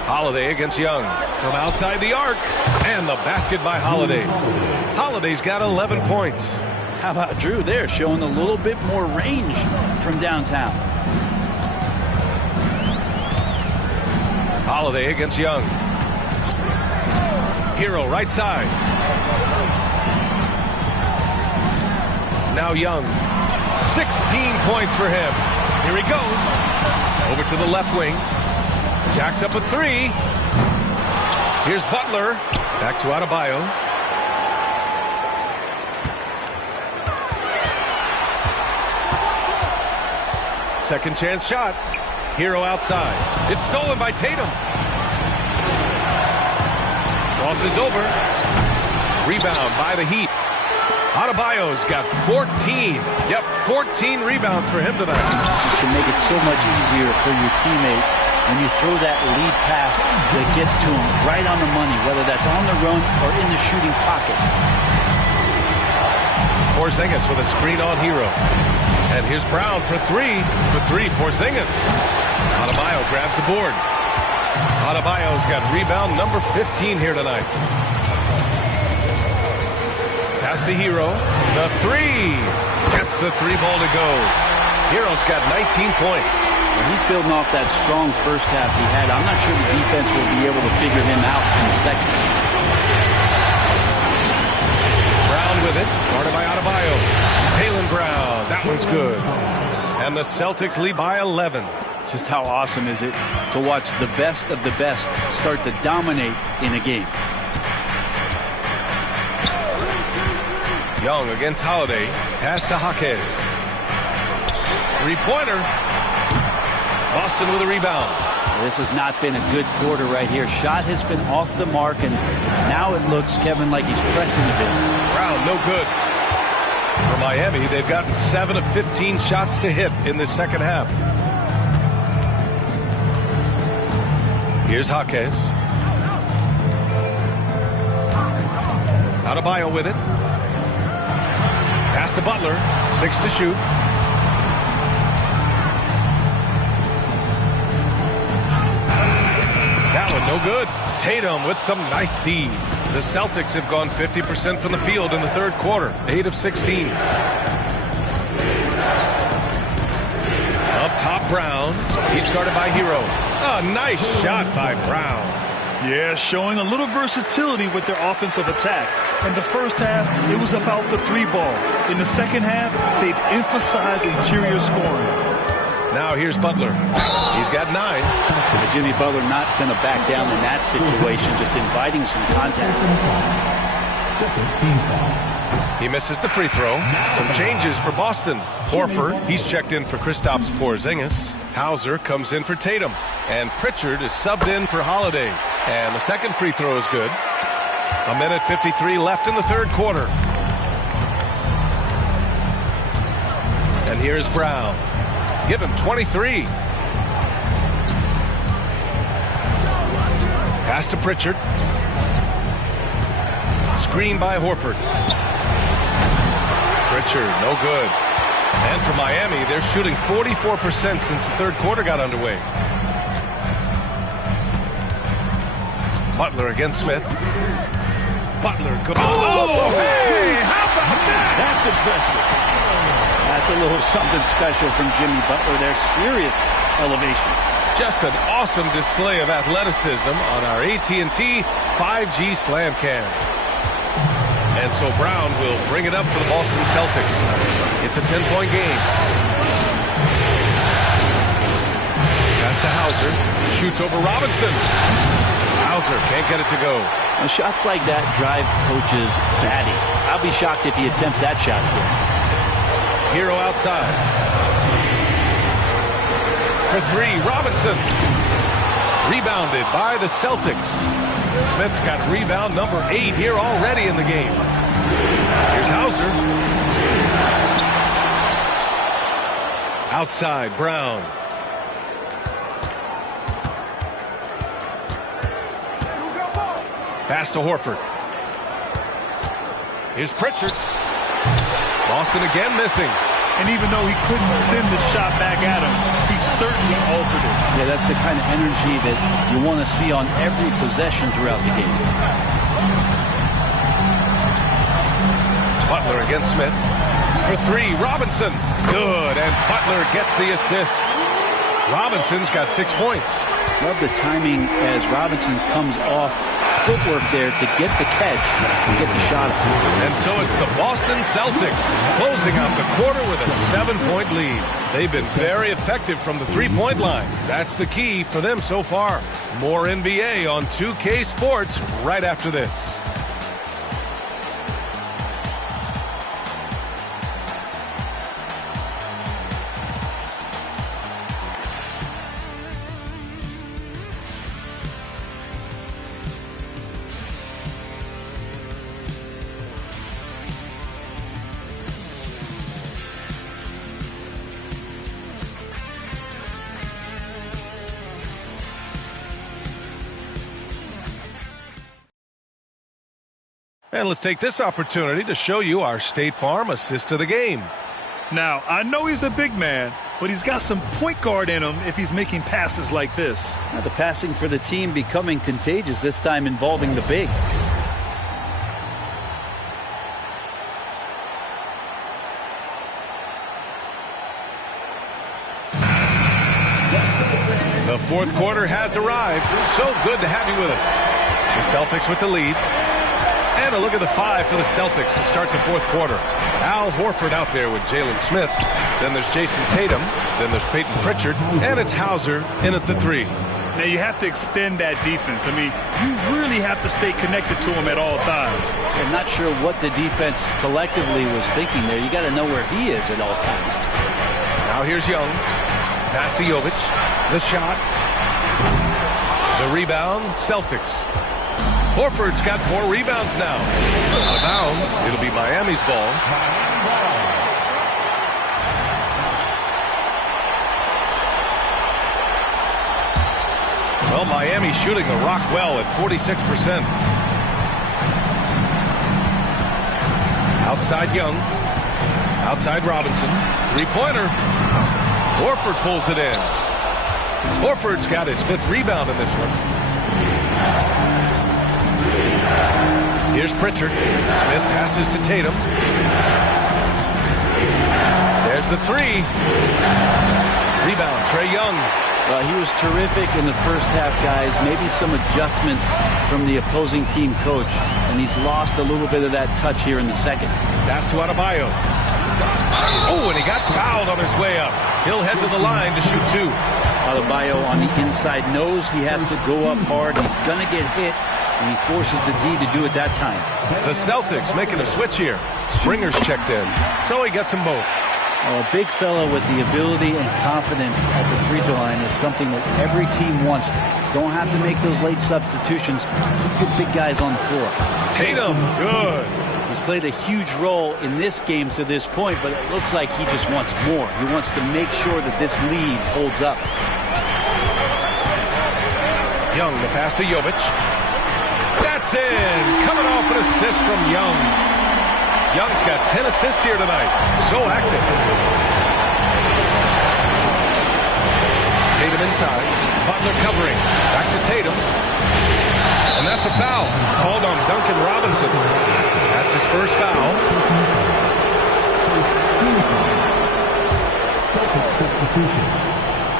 Holiday against Young. From outside the arc. And the basket by Holiday. Holiday's got 11 points. How about Drew there, showing a little bit more range from downtown. Holiday against Young. Hero right side. Now Young. 16 points for him. Here he goes. Over to the left wing. Jacks up a 3. Here's Butler. Back to Adebayo. Second chance shot. Hero outside. It's stolen by Tatum. Crosses over. Rebound by the Heat. Adebayo's got 14. Yep, 14 rebounds for him tonight. Just to make it so much easier for your teammate when you throw that lead pass that gets to him right on the money, whether that's on the run or in the shooting pocket. Porzingis with a screen on Hero. And here's Brown for 3. For 3, Porzingis. Adebayo grabs the board. Adebayo's got rebound number 15 here tonight. Pass to Hero. The 3. Gets the 3 ball to go. Hero's got 19 points. When he's building off that strong first half he had, I'm not sure the defense will be able to figure him out in the second. Brown with it. Guarded by Adebayo. Taylor Brown. That one's good. And the Celtics lead by 11. Just how awesome is it to watch the best of the best start to dominate in a game. Young against Holiday. Pass to Jaquez. Three-pointer. Boston with a rebound. This has not been a good quarter right here. Shot has been off the mark, and now it looks, Kevin, like he's pressing a bit. Brown, no good. For Miami, they've gotten 7 of 15 shots to hit in the second half. Here's Jaquez. Adebayo with it. Pass to Butler. 6 to shoot. That one no good. Tatum with some nice D. The Celtics have gone 50% from the field in the third quarter. 8 of 16. Up top, Brown. He's guarded by Hero. A nice shot by Brown. Yeah, showing a little versatility with their offensive attack. In the first half, it was about the 3-ball. In the second half, they've emphasized interior scoring. Now here's Butler. He's got 9. But Jimmy Butler not going to back down in that situation, just inviting some contact. He misses the free throw. Some changes for Boston. Horford, he's checked in for Kristaps Porzingis. Hauser comes in for Tatum. And Pritchard is subbed in for Holiday. And the second free throw is good. 1:53 left in the third quarter. And here's Brown. Give him 23. Pass to Pritchard. Screen by Horford. Pritchard, no good. And for Miami, they're shooting 44% since the third quarter got underway. Butler against Smith. Butler could. Oh, hey! How about that? That's impressive. That's a little something special from Jimmy Butler there. Serious elevation. Just an awesome display of athleticism on our AT&T 5G Slam Cam. And so Brown will bring it up for the Boston Celtics. It's a 10-point game. Pass to Hauser. Shoots over Robinson. Hauser can't get it to go. Now, shots like that drive coaches batty. I'll be shocked if he attempts that shot again. Hero outside. For 3, Robinson. Rebounded by the Celtics. Smith's got rebound number 8 here already in the game. Here's Hauser. Outside, Brown. Pass to Horford. Here's Pritchard. Boston again missing. And even though he couldn't send the shot back at him, he certainly altered it. Yeah, that's the kind of energy that you want to see on every possession throughout the game. Butler against Smith. For 3, Robinson. Good, and Butler gets the assist. Robinson's got 6 points. Love the timing as Robinson comes off footwork there to get the catch, to get the shot up. And so it's the Boston Celtics closing out the quarter with a 7-point lead. They've been very effective from the 3-point line. That's the key for them so far. More NBA on 2K Sports right after this. And let's take this opportunity to show you our State Farm assist of the game. Now, I know he's a big man, but he's got some point guard in him if he's making passes like this. Now the passing for the team becoming contagious, this time involving the big. The fourth quarter has arrived. So good to have you with us. The Celtics with the lead. And a look at the 5 for the Celtics to start the fourth quarter. Al Horford out there with Jalen Smith. Then there's Jason Tatum. Then there's Peyton Pritchard. And it's Hauser in at the 3. Now you have to extend that defense. I mean, you really have to stay connected to him at all times. I'm not sure what the defense collectively was thinking there. You got to know where he is at all times. Now here's Young. Pass to Jovic. The shot. The rebound, Celtics. Horford's got 4 rebounds now. Out of bounds. It'll be Miami's ball. Well, Miami shooting the rock well at 46%. Outside Young. Outside Robinson. Three-pointer. Horford pulls it in. Horford's got his 5th rebound in this one. Here's Pritchard. Smith passes to Tatum. There's the 3. Rebound, Trae Young. He was terrific in the first half, guys. Maybe some adjustments from the opposing team coach, and he's lost a little bit of that touch here in the second. Pass to Adebayo. Oh, and he got fouled on his way up. He'll head to the line to shoot 2. Adebayo on the inside knows he has to go up hard. He's going to get hit, and he forces the D to do it that time. The Celtics making a switch here. Springer's checked in, so he gets them both. A big fella with the ability and confidence at the free throw line is something that every team wants. Don't have to make those late substitutions. Keep your big guys on the floor. Tatum, good. He's played a huge role in this game to this point, but it looks like he just wants more. He wants to make sure that this lead holds up. Young, the pass to Jovic. That's in. Coming off an assist from Young. Young's got 10 assists here tonight. So active. Tatum inside. Butler covering. Back to Tatum. And that's a foul. Called on Duncan Robinson. That's his first foul. Second substitution.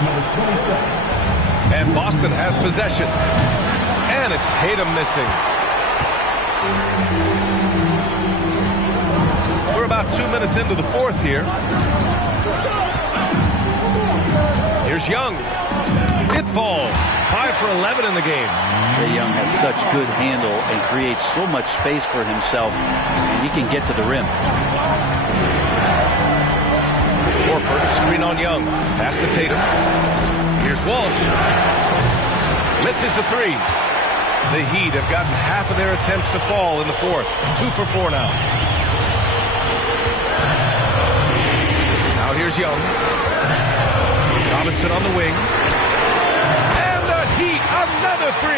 Number 27. And Boston has possession. And it's Tatum missing. We're about 2 minutes into the fourth here. Here's Young. It falls. 5 for 11 in the game. Trae Young has such good handle and creates so much space for himself, and he can get to the rim. Horford, screen on Young. Pass to Tatum. Here's Walsh. Misses the 3. The Heat have gotten half of their attempts to fall in the fourth. 2 for 4 now. Now here's Young. Robinson on the wing. And the Heat, another 3.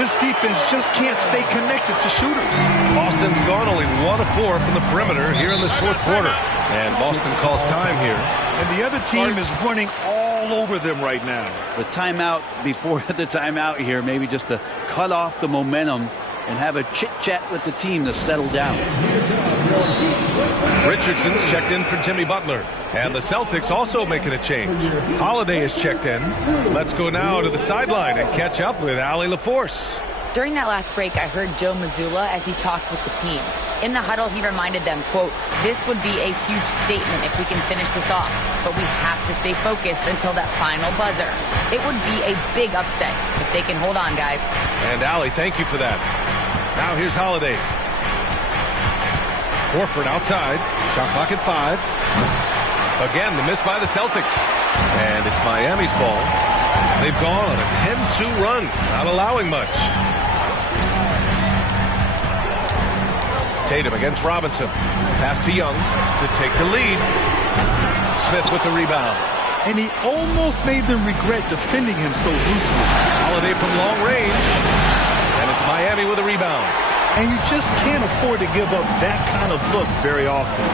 This defense just can't stay connected to shooters. Boston's gone only 1 of 4 from the perimeter here in this fourth quarter. And Boston calls time here. And the other team is running all over them right now. The timeout before the timeout here, maybe just to cut off the momentum and have a chit-chat with the team to settle down. Richardson's checked in for Jimmy Butler. And the Celtics also making a change. Holiday is checked in. Let's go now to the sideline and catch up with Allie LaForce. During that last break, I heard Joe Mazzulla as he talked with the team. In the huddle, he reminded them, quote, "This would be a huge statement if we can finish this off, but we have to stay focused until that final buzzer. It would be a big upset if they can hold on, guys." And Allie, thank you for that. Now here's Holiday. Horford outside. Shot clock at 5. Again, the miss by the Celtics. And it's Miami's ball. They've gone on a 10-2 run, not allowing much. Tatum against Robinson. Pass to Young to take the lead. Smith with the rebound. And he almost made them regret defending him so loosely. Holiday from long range. And it's Miami with a rebound. And you just can't afford to give up that kind of look very often.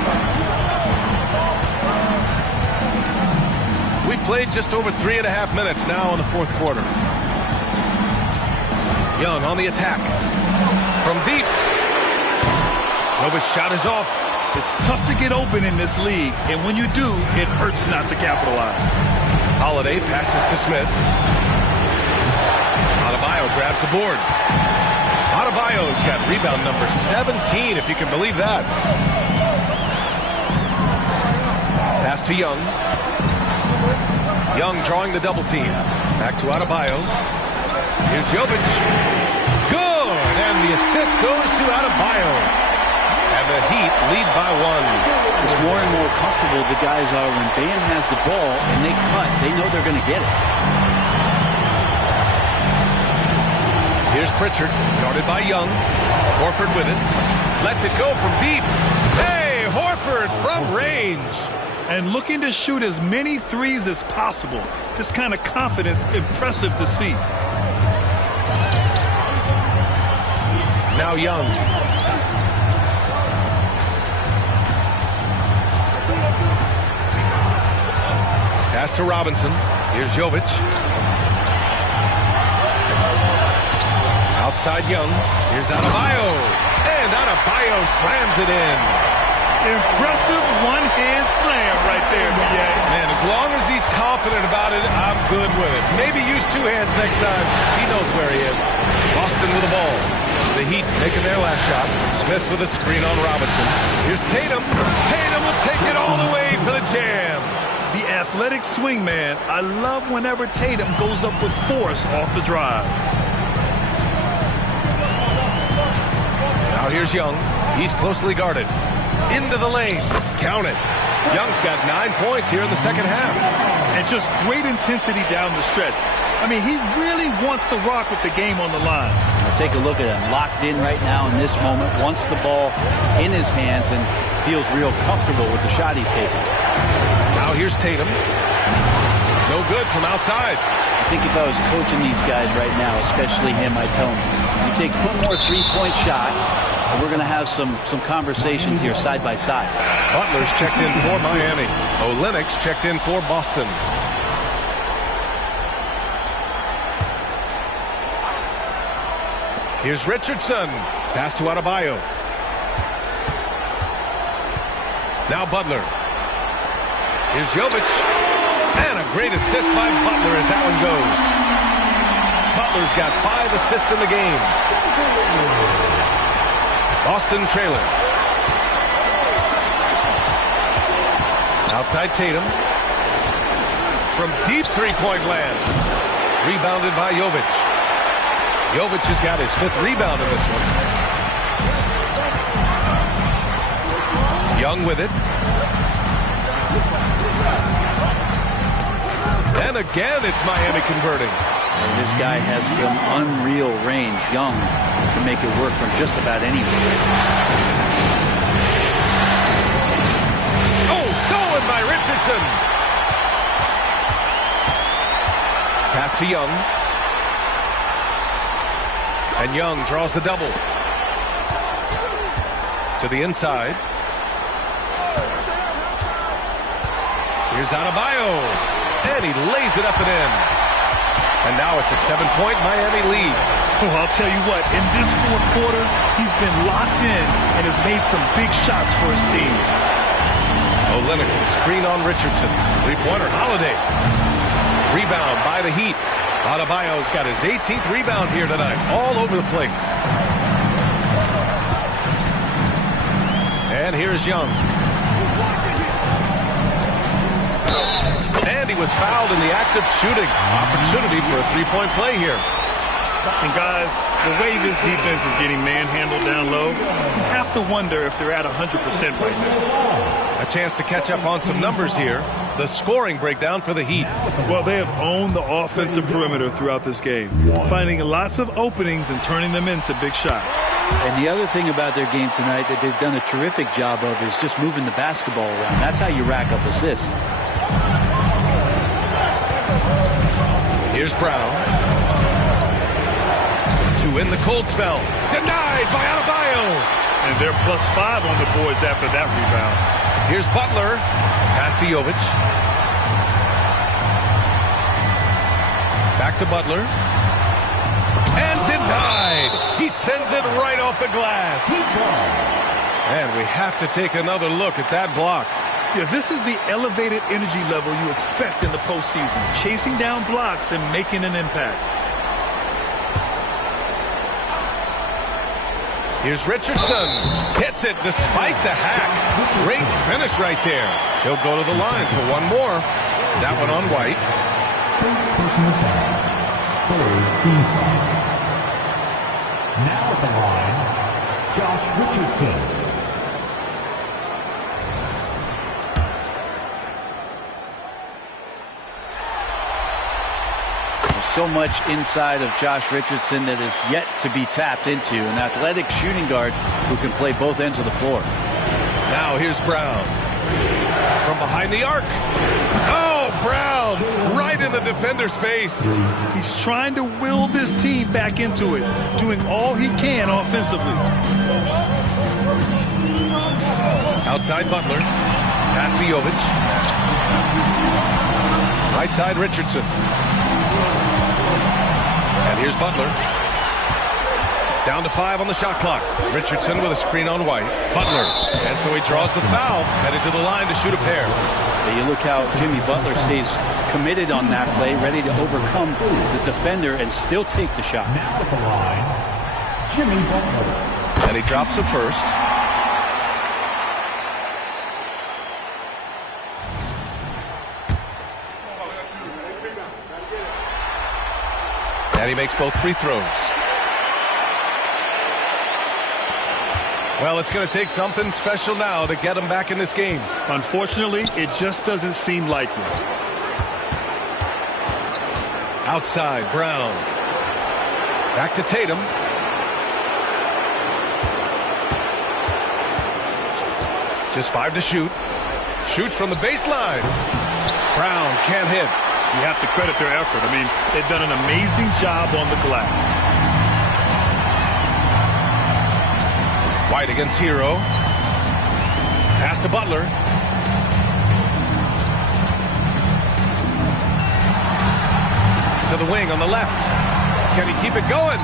We played just over 3.5 minutes now in the fourth quarter. Young on the attack. From deep. Novic's shot is off. It's tough to get open in this league, and when you do, it hurts not to capitalize. Holiday passes to Smith. Adebayo grabs the board. Adebayo's got rebound number 17, if you can believe that. Pass to Young. Young drawing the double team. Back to Adebayo. Here's Jovic. Good! And the assist goes to Adebayo. And the Heat lead by 1. It's more and more comfortable the guys are when Bam has the ball and they cut. They know they're going to get it. Here's Pritchard, guarded by Young. Horford with it. Lets it go from deep. Hey, Horford from range. And looking to shoot as many threes as possible. This kind of confidence, impressive to see. Now Young. Pass to Robinson. Here's Jovic. Outside Young. Here's Adebayo. And Adebayo slams it in. Impressive one-hand slam right there, BA. Man, as long as he's confident about it, I'm good with it. Maybe use two hands next time. He knows where he is. Boston with the ball. The Heat making their last shot. Smith with a screen on Robinson. Here's Tatum. Tatum will take it all the way for the jam. The athletic swingman. I love whenever Tatum goes up with force off the drive. Now here's Young. He's closely guarded. Into the lane. Count it. Young's got 9 points here in the second half. And just great intensity down the stretch. I mean, he really wants to rock with the game on the line. Take a look at him, locked in right now in this moment, wants the ball in his hands and feels real comfortable with the shot he's taking. Now here's Tatum. No good from outside. I think if I was coaching these guys right now, especially him, I'd tell him, you take one more three-point shot, and we're going to have some conversations here side by side. Butler's checked in for Miami. Olynyk's checked in for Boston. Here's Richardson. Pass to Adebayo. Now Butler. Here's Jovic. And a great assist by Butler as that one goes. Butler's got 5 assists in the game. Boston trailing. Outside Tatum. From deep three-point land. Rebounded by Jovic. Jovic has got his 5th rebound in this one. Young with it. And again, it's Miami converting. And this guy has some unreal range. Young can make it work from just about anywhere. Oh, stolen by Richardson. Pass to Young. And Young draws the double. To the inside. Here's Adebayo. And he lays it up and in. And now it's a 7-point Miami lead. Oh, I'll tell you what, in this fourth quarter, he's been locked in and has made some big shots for his team. Olynyk with a screen on Richardson. Three-pointer, Holiday. Rebound by the Heat. Adebayo's got his 18th rebound here tonight. All over the place. And here's Young. And he was fouled in the act of shooting. Opportunity for a three-point play here. And guys, the way this defense is getting manhandled down low, you have to wonder if they're at 100% right now. A chance to catch up on some numbers here. The scoring breakdown for the Heat. Well, they have owned the offensive perimeter throughout this game, finding lots of openings and turning them into big shots. And the other thing about their game tonight that they've done a terrific job of is just moving the basketball around. That's how you rack up assists. Here's Brown. To win the cold spell. Denied by Adebayo. And they're +5 on the boards after that rebound. Here's Butler. Pass to Jovic. Back to Butler. And denied. He sends it right off the glass. And we have to take another look at that block. Yeah, this is the elevated energy level you expect in the postseason. Chasing down blocks and making an impact. Here's Richardson. Hits it despite the hack. Great finish right there. He'll go to the line for one more. That one on White. Personal foul. Third team foul. Now at the line, Josh Richardson. so much inside of Josh Richardson that is yet to be tapped into. An athletic shooting guard who can play both ends of the floor. Now here's Brown. From behind the arc. Oh, Brown right in the defender's face. He's trying to will this team back into it, doing all he can offensively. Outside Butler. Pass to Jovic. Right side Richardson. And here's Butler. Down to 5 on the shot clock. Richardson with a screen on White. Butler. And so he draws the foul. Headed to the line to shoot a pair. You look how Jimmy Butler stays committed on that play, ready to overcome the defender and still take the shot. Now at the line, Jimmy Butler. And he drops it first. And he makes both free throws. Well, it's going to take something special now to get him back in this game. Unfortunately, it just doesn't seem likely. Outside, Brown. Back to Tatum. Just 5 to shoot. Shoots from the baseline. Brown can't hit. You have to credit their effort. I mean, they've done an amazing job on the glass. White against Hero. Pass to Butler. To the wing on the left. Can he keep it going?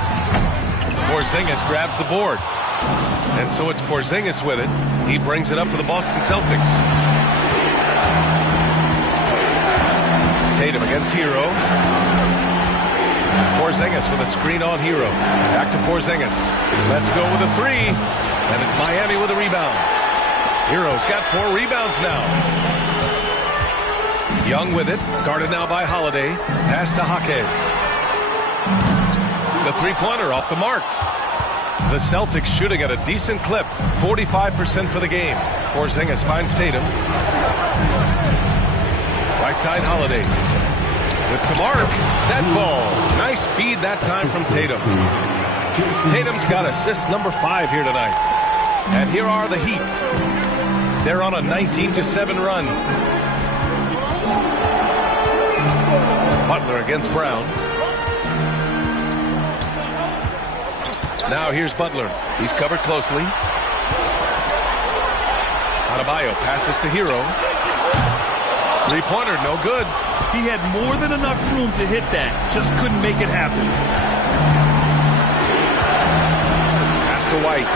Porzingis grabs the board. And so it's Porzingis with it. He brings it up for the Boston Celtics. Tatum against Hero. Porzingis with a screen on Hero. Back to Porzingis. Let's go with a 3. And it's Miami with a rebound. Hero's got 4 rebounds now. Young with it. Guarded now by Holiday. Pass to Jaquez. The three-pointer off the mark. The Celtics shooting at a decent clip. 45% for the game. Porzingis finds Tatum. Right side Holiday. With some arc. That falls. Nice feed that time from Tatum. Tatum's got assist number 5 here tonight. And here are the Heat. They're on a 19-7 run. Butler against Brown. Now here's Butler. He's covered closely. Adebayo passes to Hero. Three-pointer, no good. He had more than enough room to hit that. Just couldn't make it happen. Pass to White.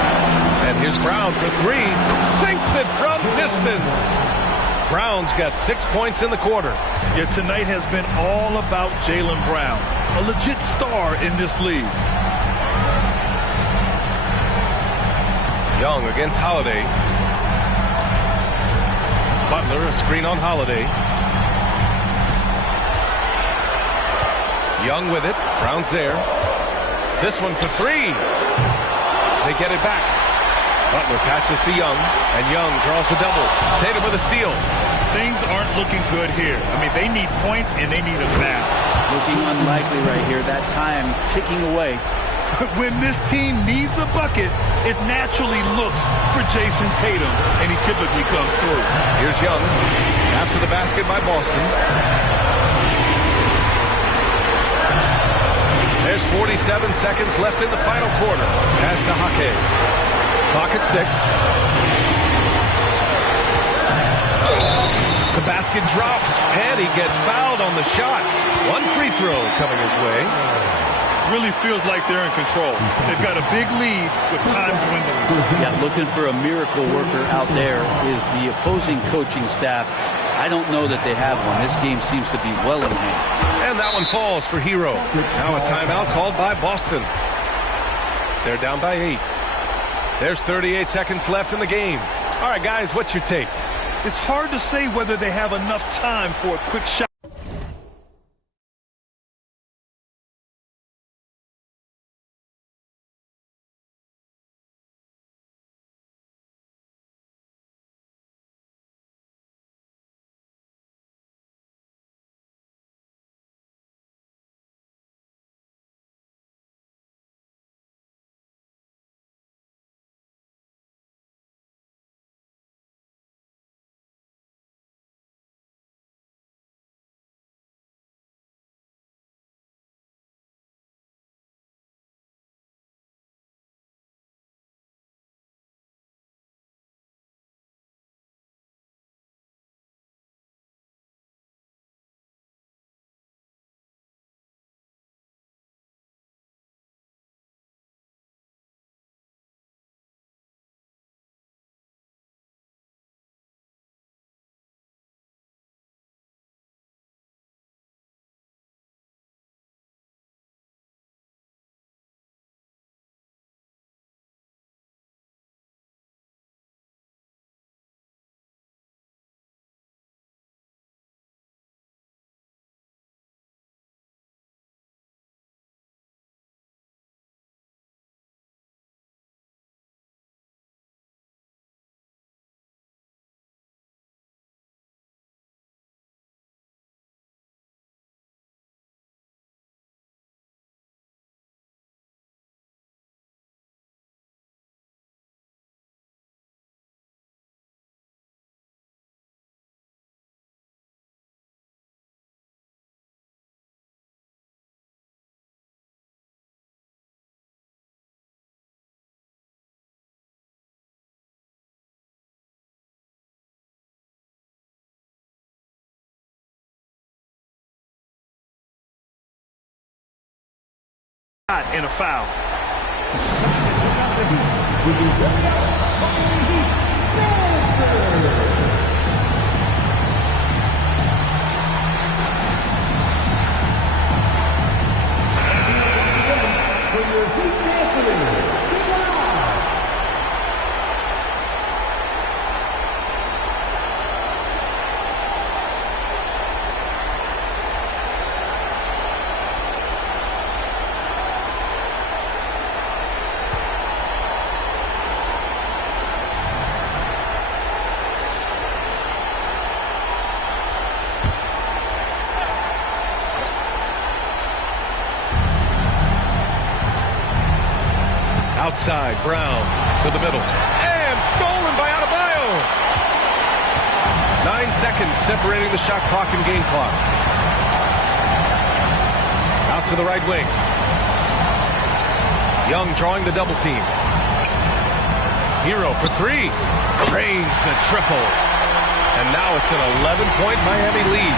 And here's Brown for 3. Sinks it from distance. Brown's got 6 points in the quarter. Yet tonight has been all about Jaylen Brown. A legit star in this league. Young against Holiday. Butler, a screen on Holiday. Young with it. Brown's there. This one for 3. They get it back. Butler passes to Young, and Young draws the double. Tatum with a steal. Things aren't looking good here. I mean, they need points, and they need them now. Looking unlikely right here. That time ticking away. When this team needs a bucket, it naturally looks for Jason Tatum, and he typically comes through. Here's Young. After the basket by Boston. There's 47 seconds left in the final quarter. Pass to Jaquez. Clock at 6. The basket drops, and he gets fouled on the shot. One free throw coming his way. Really feels like they're in control. They've got a big lead with time dwindling. Yeah, looking for a miracle worker out there is the opposing coaching staff. I don't know that they have one. This game seems to be well in hand. And that one falls for Hero. Now a timeout called by Boston. They're down by 8. There's 38 seconds left in the game. All right, guys, what's your take? It's hard to say whether they have enough time for a quick shot. And a foul. Outside, Brown to the middle. And stolen by Adebayo. 9 seconds separating the shot clock and game clock. Out to the right wing. Young drawing the double team. Hero for three. Drains the triple. And now it's an 11-point Miami lead.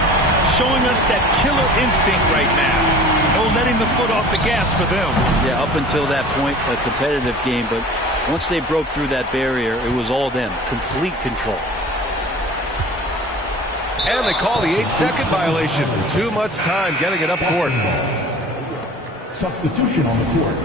Showing us that killer instinct right now. No letting the foot off the gas for them. Yeah, up until that point, a competitive game. But once they broke through that barrier, it was all them. Complete control. And they call the 8-second violation. Too much time getting it up court. Substitution on the court.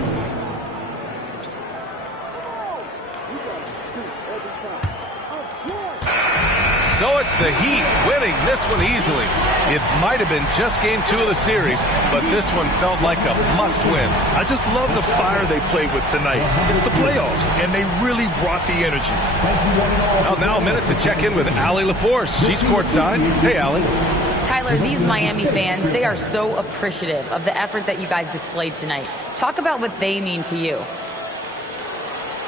So it's the Heat winning this one easily. It might have been just game 2 of the series, but this one felt like a must-win. I just love the fire they played with tonight. It's the playoffs, and they really brought the energy. Well, now a minute to check in with Allie LaForce. She's courtside. Hey, Allie. Tyler, these Miami fans, they are so appreciative of the effort that you guys displayed tonight. Talk about what they mean to you.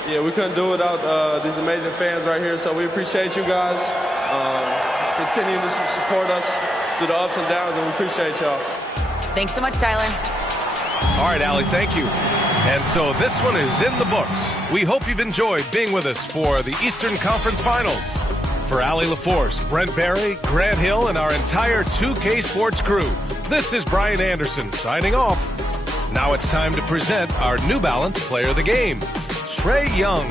Yeah, we couldn't do it without these amazing fans right here, so we appreciate you guys. Continue to support us through the ups and downs, and we appreciate y'all. Thanks so much, Tyler. All right, Allie, thank you. And so this one is in the books. We hope you've enjoyed being with us for the Eastern Conference Finals. For Allie LaForce, Brent Barry, Grant Hill, and our entire 2K Sports crew, this is Brian Anderson signing off. Now it's time to present our New Balance Player of the Game, Trae Young.